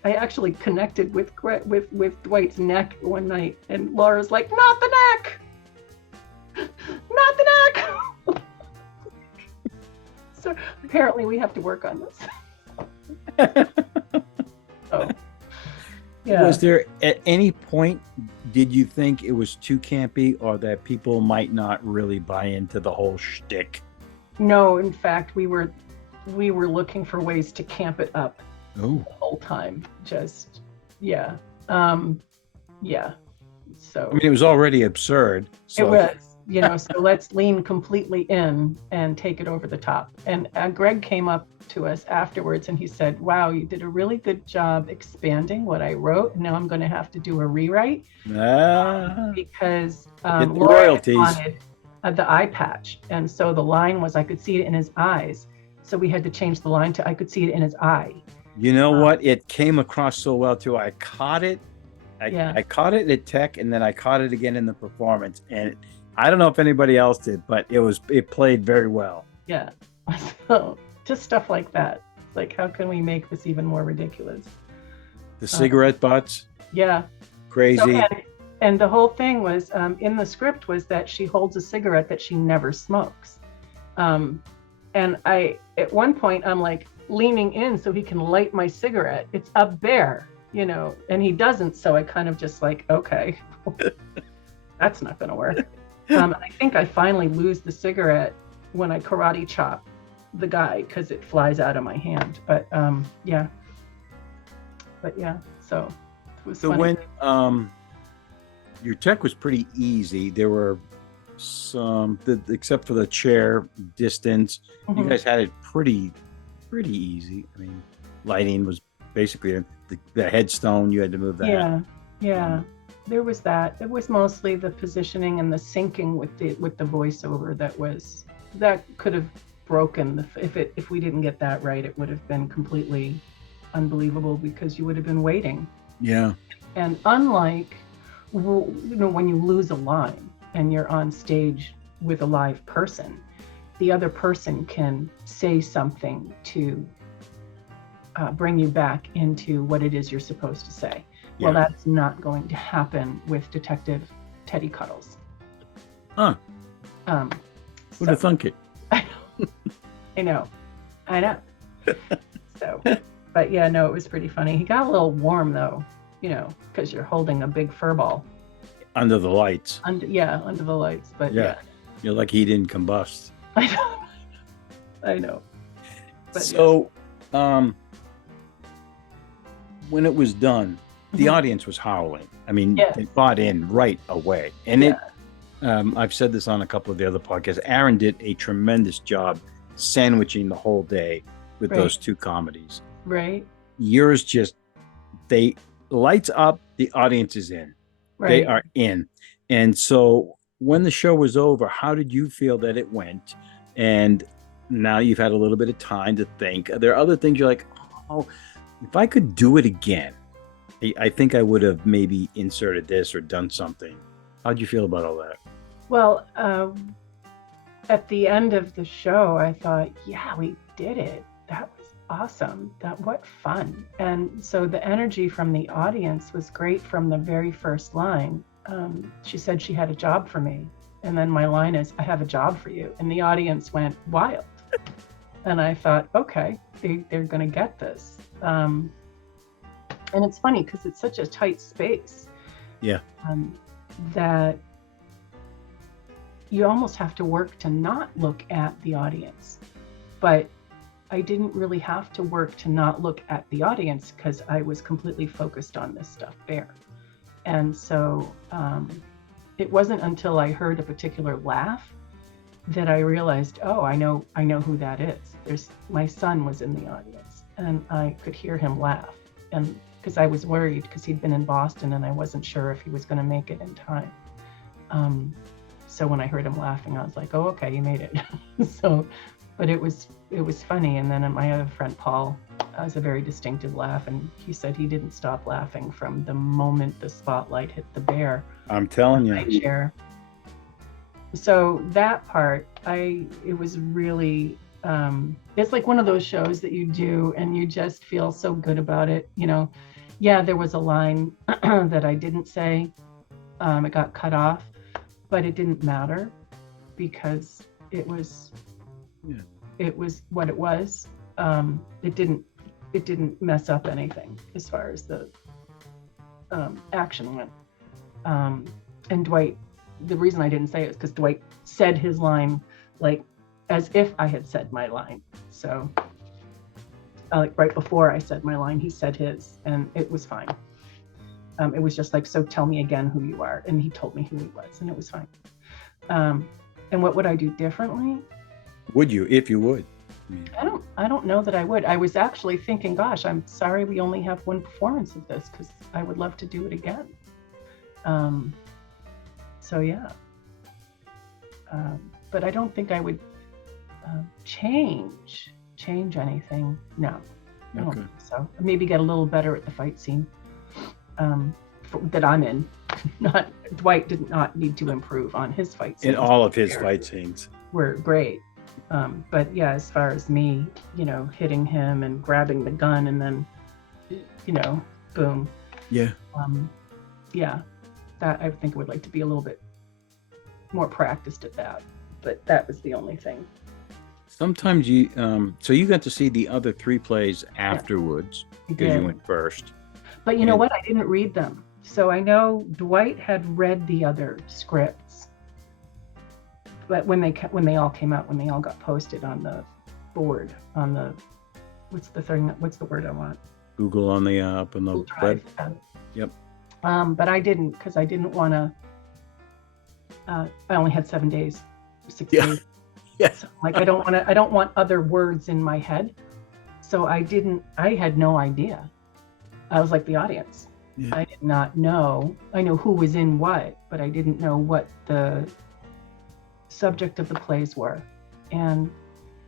I actually connected with Dwight's neck one night, and Laura's like, not the neck! Not the neck! So apparently we have to work on this. So, yeah. Was there at any point, did you think it was too campy or that people might not really buy into the whole shtick? No, in fact, we were looking for ways to camp it up the whole time. Just, yeah. Yeah. So I mean, it was already absurd. So. It was, so let's lean completely in and take it over the top. And Greg came up to us afterwards and he said, wow, you did a really good job expanding what I wrote. Now I'm going to have to do a rewrite because get the Laura royalties. wanted the eye patch. And so the line was, I could see it in his eyes. So we had to change the line to, I could see it in his eye. You know what? It came across so well too. I caught it. I caught it at tech, and then I caught it again in the performance. And I don't know if anybody else did, but it played very well. Yeah. So just stuff like that. Like, how can we make this even more ridiculous? The cigarette butts. Yeah. Crazy. So, and the whole thing was in the script was that she holds a cigarette that she never smokes. And at one point I'm like leaning in so he can light my cigarette. It's up there, and he doesn't. So I kind of just like, okay, that's not going to work. I think I finally lose the cigarette when I karate chop the guy because it flies out of my hand. But yeah. So it was funny. When your tech was pretty easy, there were some, except for the chair distance, you guys had it pretty easy. I mean, lighting was basically the headstone. You had to move that. Yeah. There was that. It was mostly the positioning and the syncing with the voiceover that could have broken. If we didn't get that right, it would have been completely unbelievable because you would have been waiting. Yeah. And unlike, when you lose a line and you're on stage with a live person, the other person can say something to bring you back into what it is you're supposed to say. Yeah. Well, that's not going to happen with Detective Teddy Cuddles. Huh. Who'd have thunk it? I know. So, but yeah, no, it was pretty funny. He got a little warm though, because you're holding a big fur ball. Under the lights. Under the lights. But yeah. You're lucky he didn't combust. I know. But so, when it was done, the audience was howling. I mean, they bought in right away. And I've said this on a couple of the other podcasts, Aaron did a tremendous job sandwiching the whole day with those 2 comedies. Right. Yours they lights up, the audience is in. Right. They are in. And so when the show was over, how did you feel that it went? And now you've had a little bit of time to think. Are there other things you're like, oh, if I could do it again, I think I would have maybe inserted this or done something. How'd you feel about all that? Well, at the end of the show, I thought, yeah, we did it. That was awesome. What fun. And so the energy from the audience was great from the very first line. She said she had a job for me. And then my line is, I have a job for you. And the audience went wild. And I thought, okay, they're going to get this. And it's funny because it's such a tight space. Yeah. That you almost have to work to not look at the audience. But I didn't really have to work to not look at the audience because I was completely focused on this stuff there. And so it wasn't until I heard a particular laugh that I realized, oh, I know who that is. My son was in the audience, and I could hear him laugh, and because I was worried because he'd been in Boston and I wasn't sure if he was going to make it in time. So when I heard him laughing, I was like, oh, okay, you made it. So, but it was funny. And then my other friend Paul has a very distinctive laugh, and he said he didn't stop laughing from the moment the spotlight hit the bear. I'm telling you. High chair. So that part, it was really, it's like one of those shows that you do and you just feel so good about it. You know, yeah, there was a line that I didn't say, it got cut off, but it didn't matter because it was what it was. It didn't mess up anything as far as the action went. And Dwight, the reason I didn't say it is because Dwight said his line like as if I had said my line. So like right before I said my line, he said his, and it was fine. It was just like, so tell me again who you are. And he told me who he was, and it was fine. And what would I do differently? Would you, if you would? I don't know that I would. I was actually thinking, gosh, I'm sorry we only have one performance of this because I would love to do it again. So yeah. But I don't think I would change anything. No, I don't think so. Maybe get a little better at the fight scene that I'm in. Dwight did not need to improve on his fight scenes. In all of his fight scenes were great. But yeah, as far as me, hitting him and grabbing the gun and then, boom. Yeah. Yeah, that I think I would like to be a little bit more practiced at that. But that was the only thing. Sometimes so you got to see the other 3 plays afterwards because you went first. But you know what? I didn't read them. So I know Dwight had read the other scripts. But when they all came out, when they all got posted on the board, on the, what's the word I want? Google on the up on the web. Yep. But I didn't, because I didn't want to. I only had 7 days, 6 days. Yes. So, like I don't want other words in my head. So I had no idea. I was like the audience. Yeah. I did not know. I know who was in what, but I didn't know what the subject of the plays were. And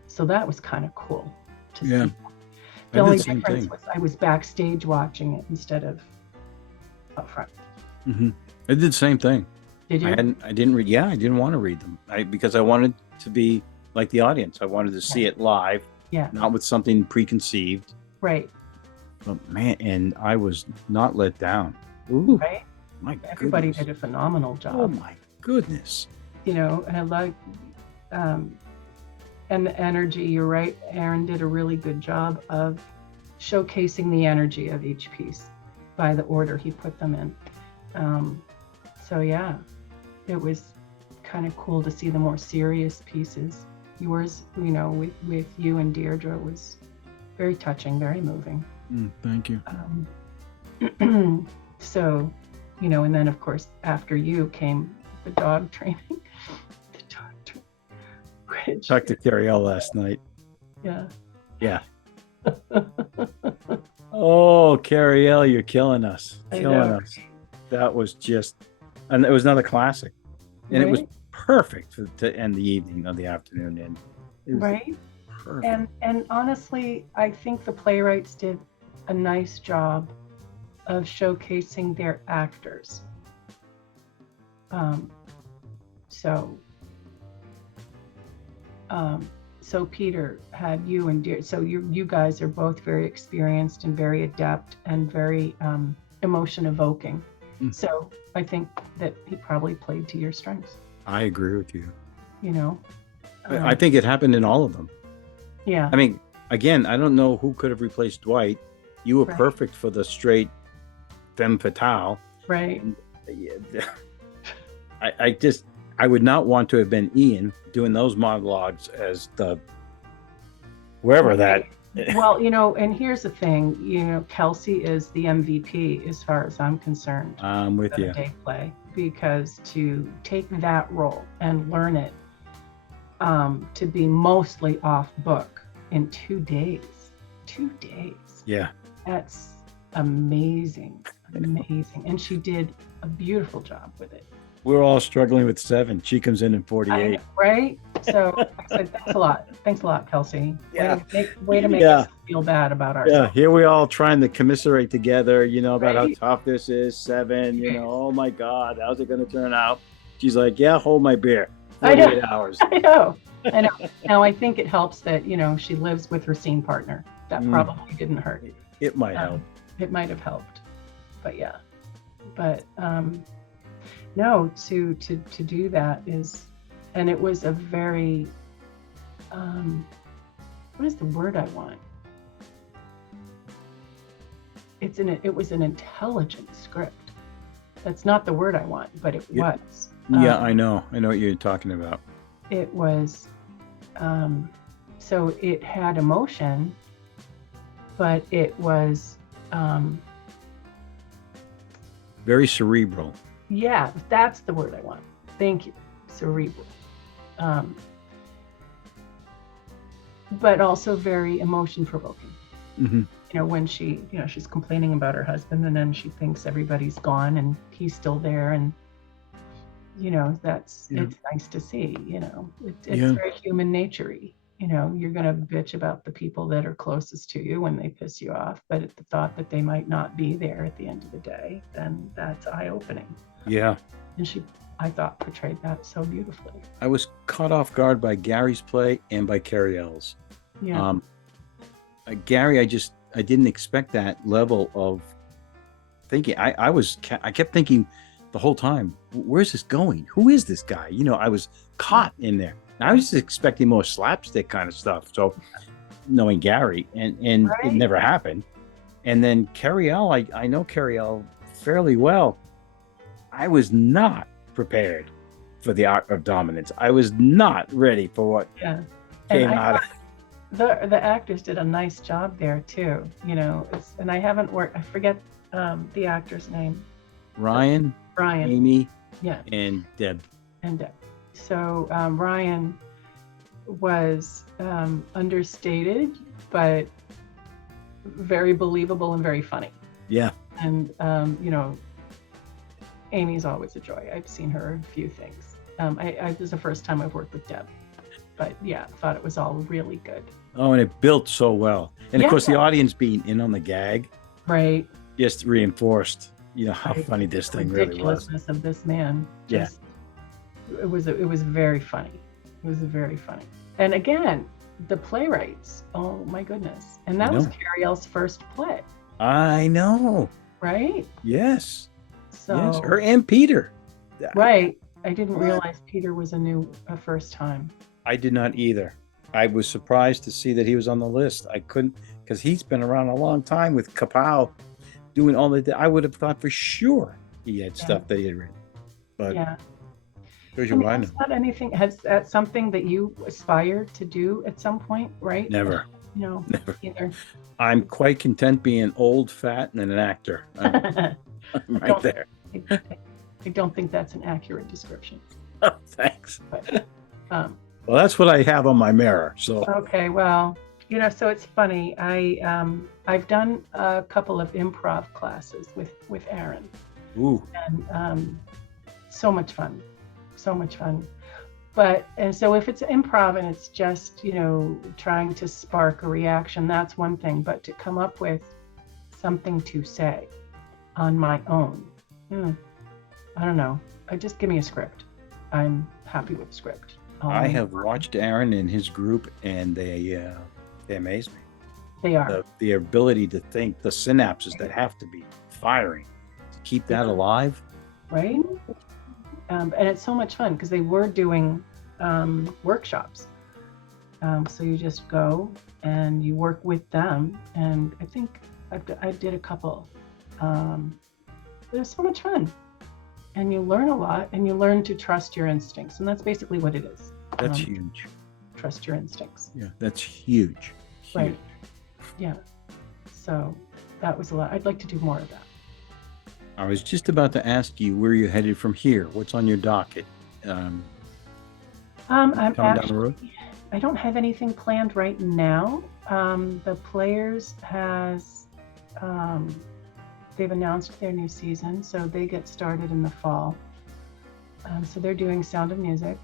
so that was kind of cool to see. The only difference was I was backstage watching it instead of up front. Mm-hmm. I did the same thing. Did you? I didn't read. Yeah, I didn't want to read them because I wanted to be like the audience. I wanted to see it live, not with something preconceived. Right. But man, and I was not let down. Ooh, right. My Everybody goodness. did a phenomenal job. Oh my goodness. And I like, and the energy. You're right. Aaron did a really good job of showcasing the energy of each piece by the order he put them in. So yeah, it was kind of cool to see the more serious pieces. Yours, with you and Deirdre was very touching, very moving. Thank you. So, and then of course after you came the dog training. Talked to Carriel last night. Yeah. Yeah. Oh, Carriel, you're killing us. Killing us. That was just, and it was another classic. And it was perfect to end the evening or the afternoon in. Right. Perfect. And honestly, I think the playwrights did a nice job of showcasing their actors. So Peter had you and Deirdre. So you guys are both very experienced and very adept and very emotion evoking. So I think that he probably played to your strengths. I agree with you. I think it happened in all of them. Yeah. I mean, again, I don't know who could have replaced Dwight. You were perfect for the straight femme fatale. Right. I would not want to have been Ian doing those monologues as the wherever that Well, and here's the thing, Kelsey is the MVP as far as I'm concerned. I'm with For the you. day play, because to take that role and learn it, to be mostly off book in 2 days. Yeah. That's amazing. And she did a beautiful job with it. We're all struggling with 7. She comes in 48. Right? So I said, thanks a lot. Thanks a lot, Kelsey. Yeah. Way to make Yeah. us feel bad about Yeah, ourselves. here we all trying to commiserate together, about Right. how tough this is. 7, oh my God, how's it going to turn out? She's like, yeah, hold my beer. I know. 48 hours. I know. Now, I think it helps that, she lives with her scene partner. That probably didn't hurt. It might help. It might have helped. But yeah. But no, to do that is, and it was a very, what is the word I want? It was an intelligent script. That's not the word I want, but it was. Yeah, I know what you're talking about. It was, so it had emotion, but it was, Very cerebral. yeah, that's the word I want. Thank you. Cerebral. But also very emotion provoking. Mm-hmm. When she's complaining about her husband, and then she thinks everybody's gone and he's still there, and it's nice to see. It's very human nature-y. You're gonna bitch about the people that are closest to you when they piss you off, but at the thought that they might not be there at the end of the day, then that's eye-opening. Yeah. And she, I thought, portrayed that so beautifully. I was caught off guard by Gary's play and by Carrie L's. Yeah. Gary, I didn't expect that level of thinking. I kept thinking the whole time, where's this going? Who is this guy? I was caught in there. I was just expecting more slapstick kind of stuff. So knowing Gary, and Right. it never happened. And then Carrie L, I know Carrie L fairly well. I was not prepared for the art of dominance. I was not ready for what Yeah. came And I out of thought the actors did a nice job there too. And I haven't worked. I forget the actor's name. Ryan, Brian. Amy, Yeah. and Deb. And Deb. So Ryan was understated, but very believable and very funny. Yeah. And Amy's always a joy. I've seen her a few things. This is the first time I've worked with Deb, but yeah, thought it was all really good. Oh, and it built so well. And of course, the Yeah. audience being in on the gag Right. just reinforced, how Right. funny this thing really was. Ridiculousness of this man. Yeah. It was very funny. It was very funny. And again, the playwrights. Oh my goodness. And that I was know. Carrie L's first play, I know. right? Yes. So Yes. Her and Peter. right. I didn't What? realize Peter was a first time. I did not either. I was surprised to see that he was on the list. I couldn't, because he's been around a long time with Kapow doing all the. I would have thought for sure he had stuff that he had written. But Yeah. here's I your mean, mind. is that anything? Has that something that you aspired to do at some point? Right? Never. No. Never. Either. I'm quite content being old, fat, and an actor. I'm right Don't- there. I don't think that's an accurate description. Oh, thanks. But, Well, that's what I have on my mirror. So okay, well, so it's funny. I've done a couple of improv classes with Aaron, ooh, and so much fun. And so if it's improv and it's just trying to spark a reaction, that's one thing. But to come up with something to say on my own, I don't know. Just give me a script. I'm happy with the script. I have watched Aaron and his group, and they amaze me. They are. The ability to think, the synapses that have to be firing to keep that alive. Right? And it's so much fun because they were doing workshops. So you just go and you work with them. And I think I did a couple. It was so much fun. And you learn a lot, and you learn to trust your instincts. And that's basically what it is. That's huge. Trust your instincts. Yeah, that's huge. Right. Yeah. So that was a lot. I'd like to do more of that. I was just about to ask you where you're headed from here. What's on your docket? I'm Coming down the actually, road? I don't have anything planned right now. The Players has, they've announced their new season, so they get started in the fall. So they're doing Sound of Music,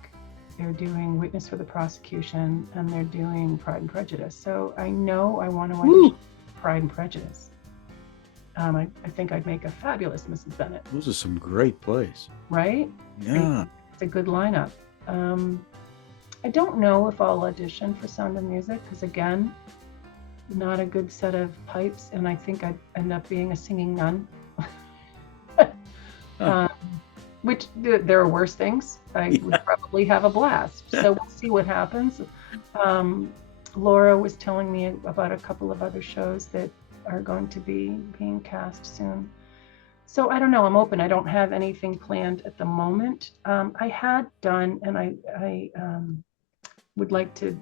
they're doing Witness for the Prosecution, and they're doing Pride and Prejudice. So I know I want to audition Pride and Prejudice. I think I'd make a fabulous Mrs. Bennet. Those are some great plays. Right? Yeah. It's a good lineup. I don't know if I'll audition for Sound of Music because, again, not a good set of pipes, and I think I'd end up being a singing nun. Which there are worse things. I would probably have a blast. So we'll see what happens. Laura was telling me about a couple of other shows that are going to be being cast soon. So I don't know. I'm open. I don't have anything planned at the moment. I had done, and I would like to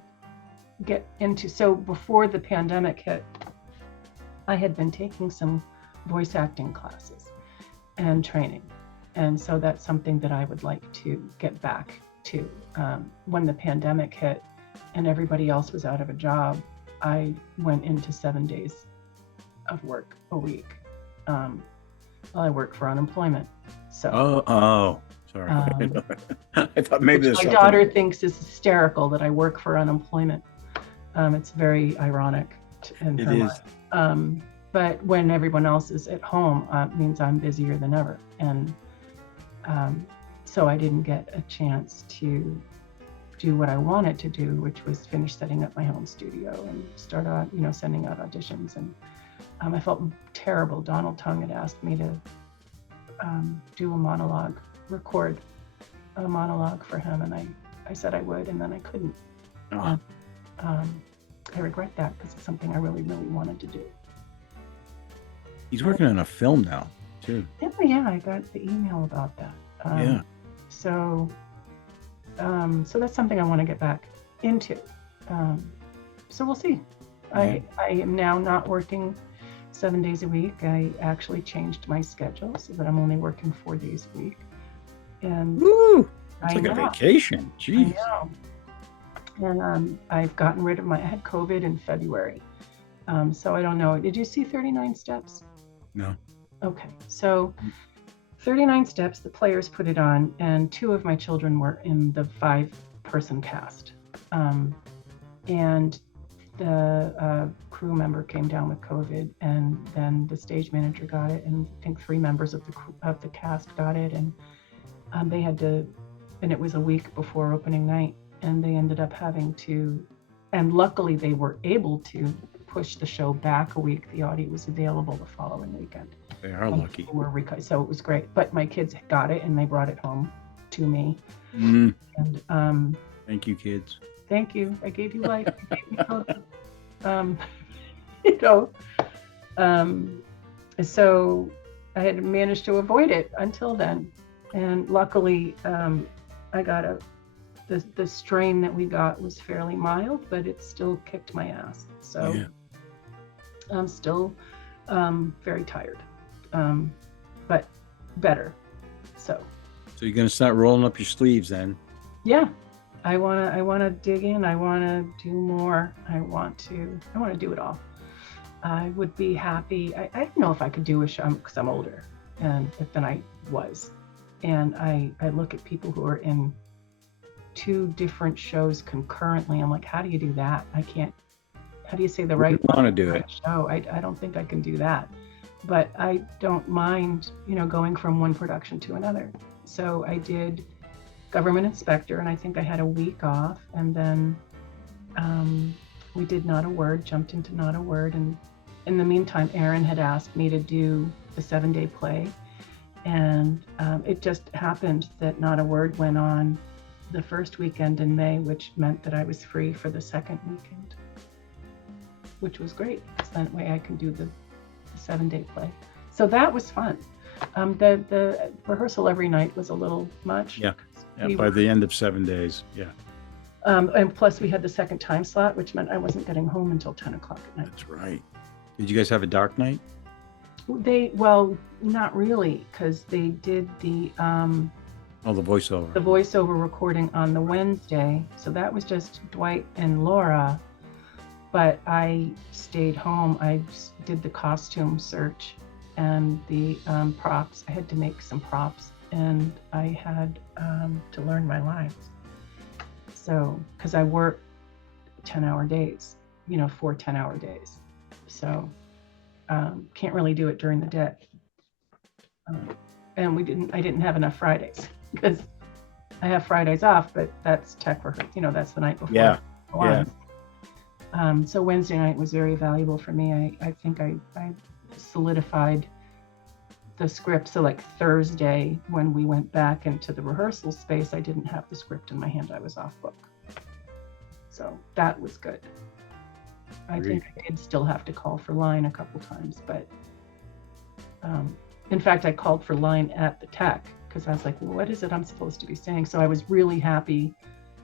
get into. So before the pandemic hit, I had been taking some voice acting classes and training. And so that's something that I would like to get back to. When the pandemic hit and everybody else was out of a job, I went into 7 days of work a week. Well, I work for unemployment. So sorry. I thought maybe there's my something. daughter thinks is hysterical that I work for unemployment. It's very ironic in her mind. But when everyone else is at home, it means I'm busier than ever. And so I didn't get a chance to do what I wanted to do, which was finish setting up my home studio and start out, sending out auditions. And I felt terrible. Donald Tongue had asked me to do a monologue, record a monologue for him, and I said I would, and then I couldn't. And, I regret that because it's something I really, really wanted to do. He's working on a film now, too. Yeah, I got the email about that. Yeah. So that's something I want to get back into. So we'll see. I am now not working 7 days a week. I actually changed my schedule so that I'm only working 4 days a week. And Woo! It's like a vacation. Jeez. I know. And I've gotten rid of I had COVID in February. So I don't know. Did you see 39 Steps? No. Okay. So 39 Steps, the Players put it on, and 2 of my children were in the 5-person cast. And the crew member came down with COVID, and then the stage manager got it, and I think 3 members of the cast got it, and they had to, and it was a week before opening night, and they ended up having to, and luckily they were able to push the show back a week. The audio was available the following weekend. They are lucky. So it was great, but my kids got it and they brought it home to me. Mm. And thank you, kids. Thank you. I gave you life. I gave you COVID. So I had managed to avoid it until then, and luckily I got the strain that we got was fairly mild, but it still kicked my ass. So I'm still very tired, but better. So you're gonna start rolling up your sleeves then? Yeah, I wanna dig in. I wanna do more. I want to do it all. I would be happy. I don't know if I could do a show because I'm older than I was, and I look at people who are in 2 different shows concurrently. I'm like, how do you do that? I can't. How do you say the right want to do it? Show? I don't think I can do that, but I don't mind, going from one production to another. So I did Government Inspector, and I think I had a week off, and then we did Not a Word, jumped into Not a Word, and in the meantime, Aaron had asked me to do the 7-day play, and it just happened that Not a Word went on the first weekend in May, which meant that I was free for the second weekend, which was great, because that way I can do the 7-day play. So that was fun. The rehearsal every night was a little much. Yeah, by the end of 7 days, yeah. And plus we had the second time slot, which meant I wasn't getting home until 10 o'clock at night. That's right. Did you guys have a dark night? Well, not really, because they did the The voiceover. voiceover recording on the Wednesday. So that was just Dwight and Laura. But I stayed home. I did the costume search and the props. I had to make some props, and I had to learn my lines. So, because I work 10-hour days, 4 10-hour days. So, can't really do it during the day. And I didn't have enough Fridays, because I have Fridays off, but that's tech rehearsal, that's the night before. Yeah. the lines. So Wednesday night was very valuable for me. I think I solidified the script. So like Thursday, when we went back into the rehearsal space, I didn't have the script in my hand. I was off book. So that was good. I think I did still have to call for line a couple times, but in fact, I called for line at the tech, because I was like, well, what is it I'm supposed to be saying? So I was really happy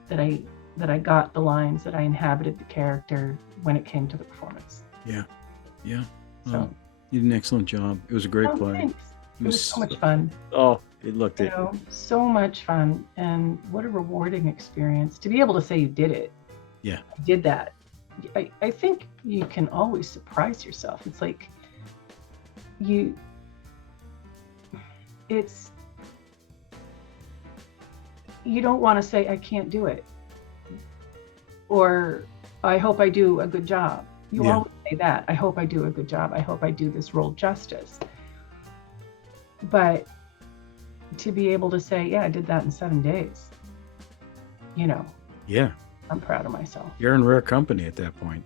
that I got the lines, that I inhabited the character when it came to the performance. Yeah. So You did an excellent job. It was a great play. Thanks. It was so much fun. Oh, it looked it. So much fun, and what a rewarding experience to be able to say you did it. Yeah. I did that. I think you can always surprise yourself. It's like you don't want to say I can't do it, or I hope I do a good job. You always say that. I hope I do a good job. I hope I do this role justice. But to be able to say, yeah, I did that in 7 days, Yeah. I'm proud of myself. You're in rare company at that point.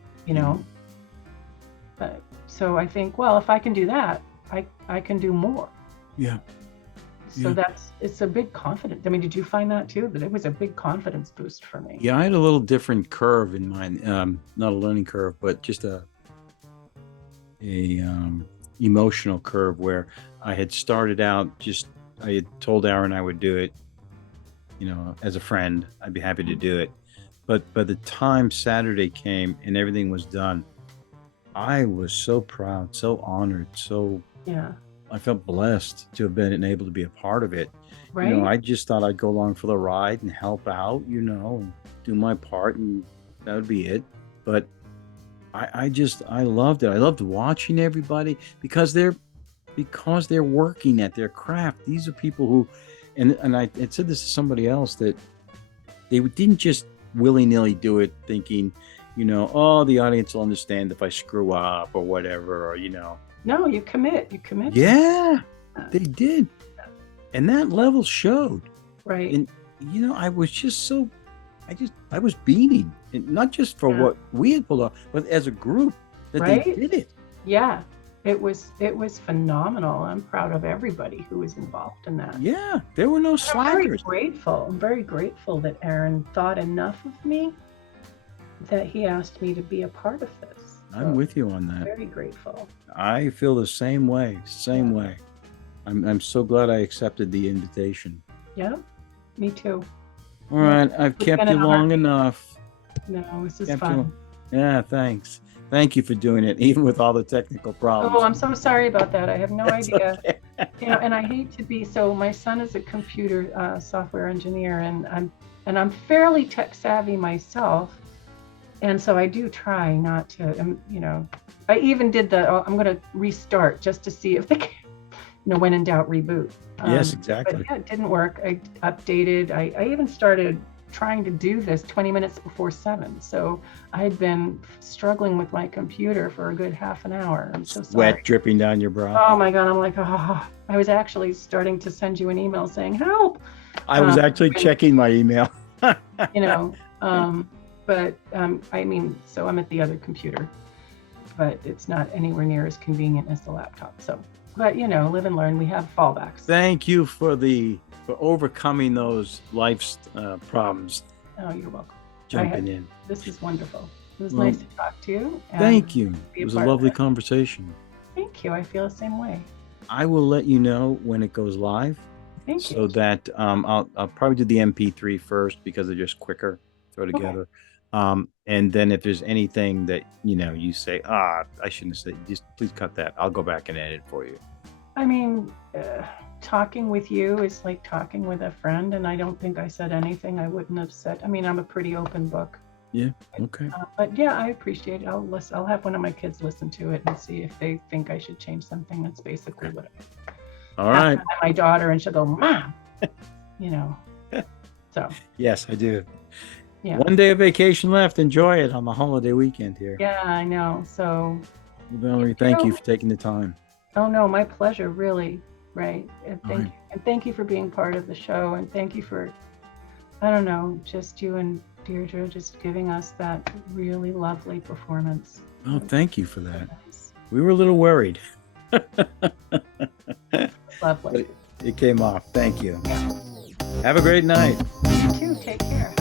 So I think, well, if I can do that, I can do more. Yeah. So it's a big confidence. I mean, did you find that too? That it was a big confidence boost for me? Yeah, I had a little different curve in mine. Not a learning curve, but just a emotional curve, where I had started out I had told Aaron I would do it, as a friend. I'd be happy to do it. But by the time Saturday came and everything was done, I was so proud, so honored, I felt blessed to have been able to be a part of it. Right. I just thought I'd go along for the ride and help out, and do my part, and that would be it. But I loved it. I loved watching everybody, because they're working at their craft. These are people who, and I had said this to somebody else, that they didn't just willy-nilly do it thinking, oh, the audience will understand if I screw up or whatever, or No, you commit. Yeah, they did. And that level showed. Right. And, I was just I was beaming, and not just for what we had pulled off, but as a group that they did it. Yeah, it was phenomenal. I'm proud of everybody who was involved in that. Yeah, there were no slackers. I'm very grateful that Aaron thought enough of me that he asked me to be a part of this. I'm with you on that. Very grateful. I feel the same way. Way. I'm so glad I accepted the invitation. Yeah, me too. All right, I've kept you long enough. No, this is fun. Yeah, thanks. Thank you for doing it, even with all the technical problems. Oh, I'm so sorry about that. I have no idea. Okay. And I hate to be so. My son is a computer software engineer, and I'm fairly tech savvy myself, and so I do try not to. I even did I'm going to restart just to see if they can, when in doubt, reboot. Yes, exactly. But yeah, it didn't work. I updated. I even started trying to do this 20 minutes before 7. So I had been struggling with my computer for a good half an hour. I'm so sorry. Sweat dripping down your brow. Oh my God. I'm like, I was actually starting to send you an email saying help. I was actually checking my email. But I mean, so I'm at the other computer, but it's not anywhere near as convenient as the laptop. So, but live and learn. We have fallbacks. Thank you for overcoming those life's problems. Oh, you're welcome. Jumping in. This is wonderful. It was nice to talk to you. Thank you. It was a lovely conversation. Thank you. I feel the same way. I will let you know when it goes live. Thank you. So that I'll probably do the MP3 first, because they're just quicker throw together. And then if there's anything that, you say, I shouldn't have said, just please cut that. I'll go back and edit for you. I mean, talking with you is like talking with a friend, and I don't think I said anything I wouldn't have said. I mean, I'm a pretty open book. Yeah. Okay. But yeah, I appreciate it. I'll have one of my kids listen to it and see if they think I should change something. That's basically what All right. my daughter, and she'll go, Mom, so. Yes, I do. Yeah. One day of vacation left. Enjoy it on the holiday weekend here. Yeah, I know. So. Valerie, thank you for taking the time. Oh no, my pleasure, really. Right. And All right. thank you for being part of the show, and thank you for, I don't know, just you and Deirdre just giving us that really lovely performance. Oh, thank you for that. We were a little worried. Lovely. But it came off. Thank you. Have a great night. You too. Take care.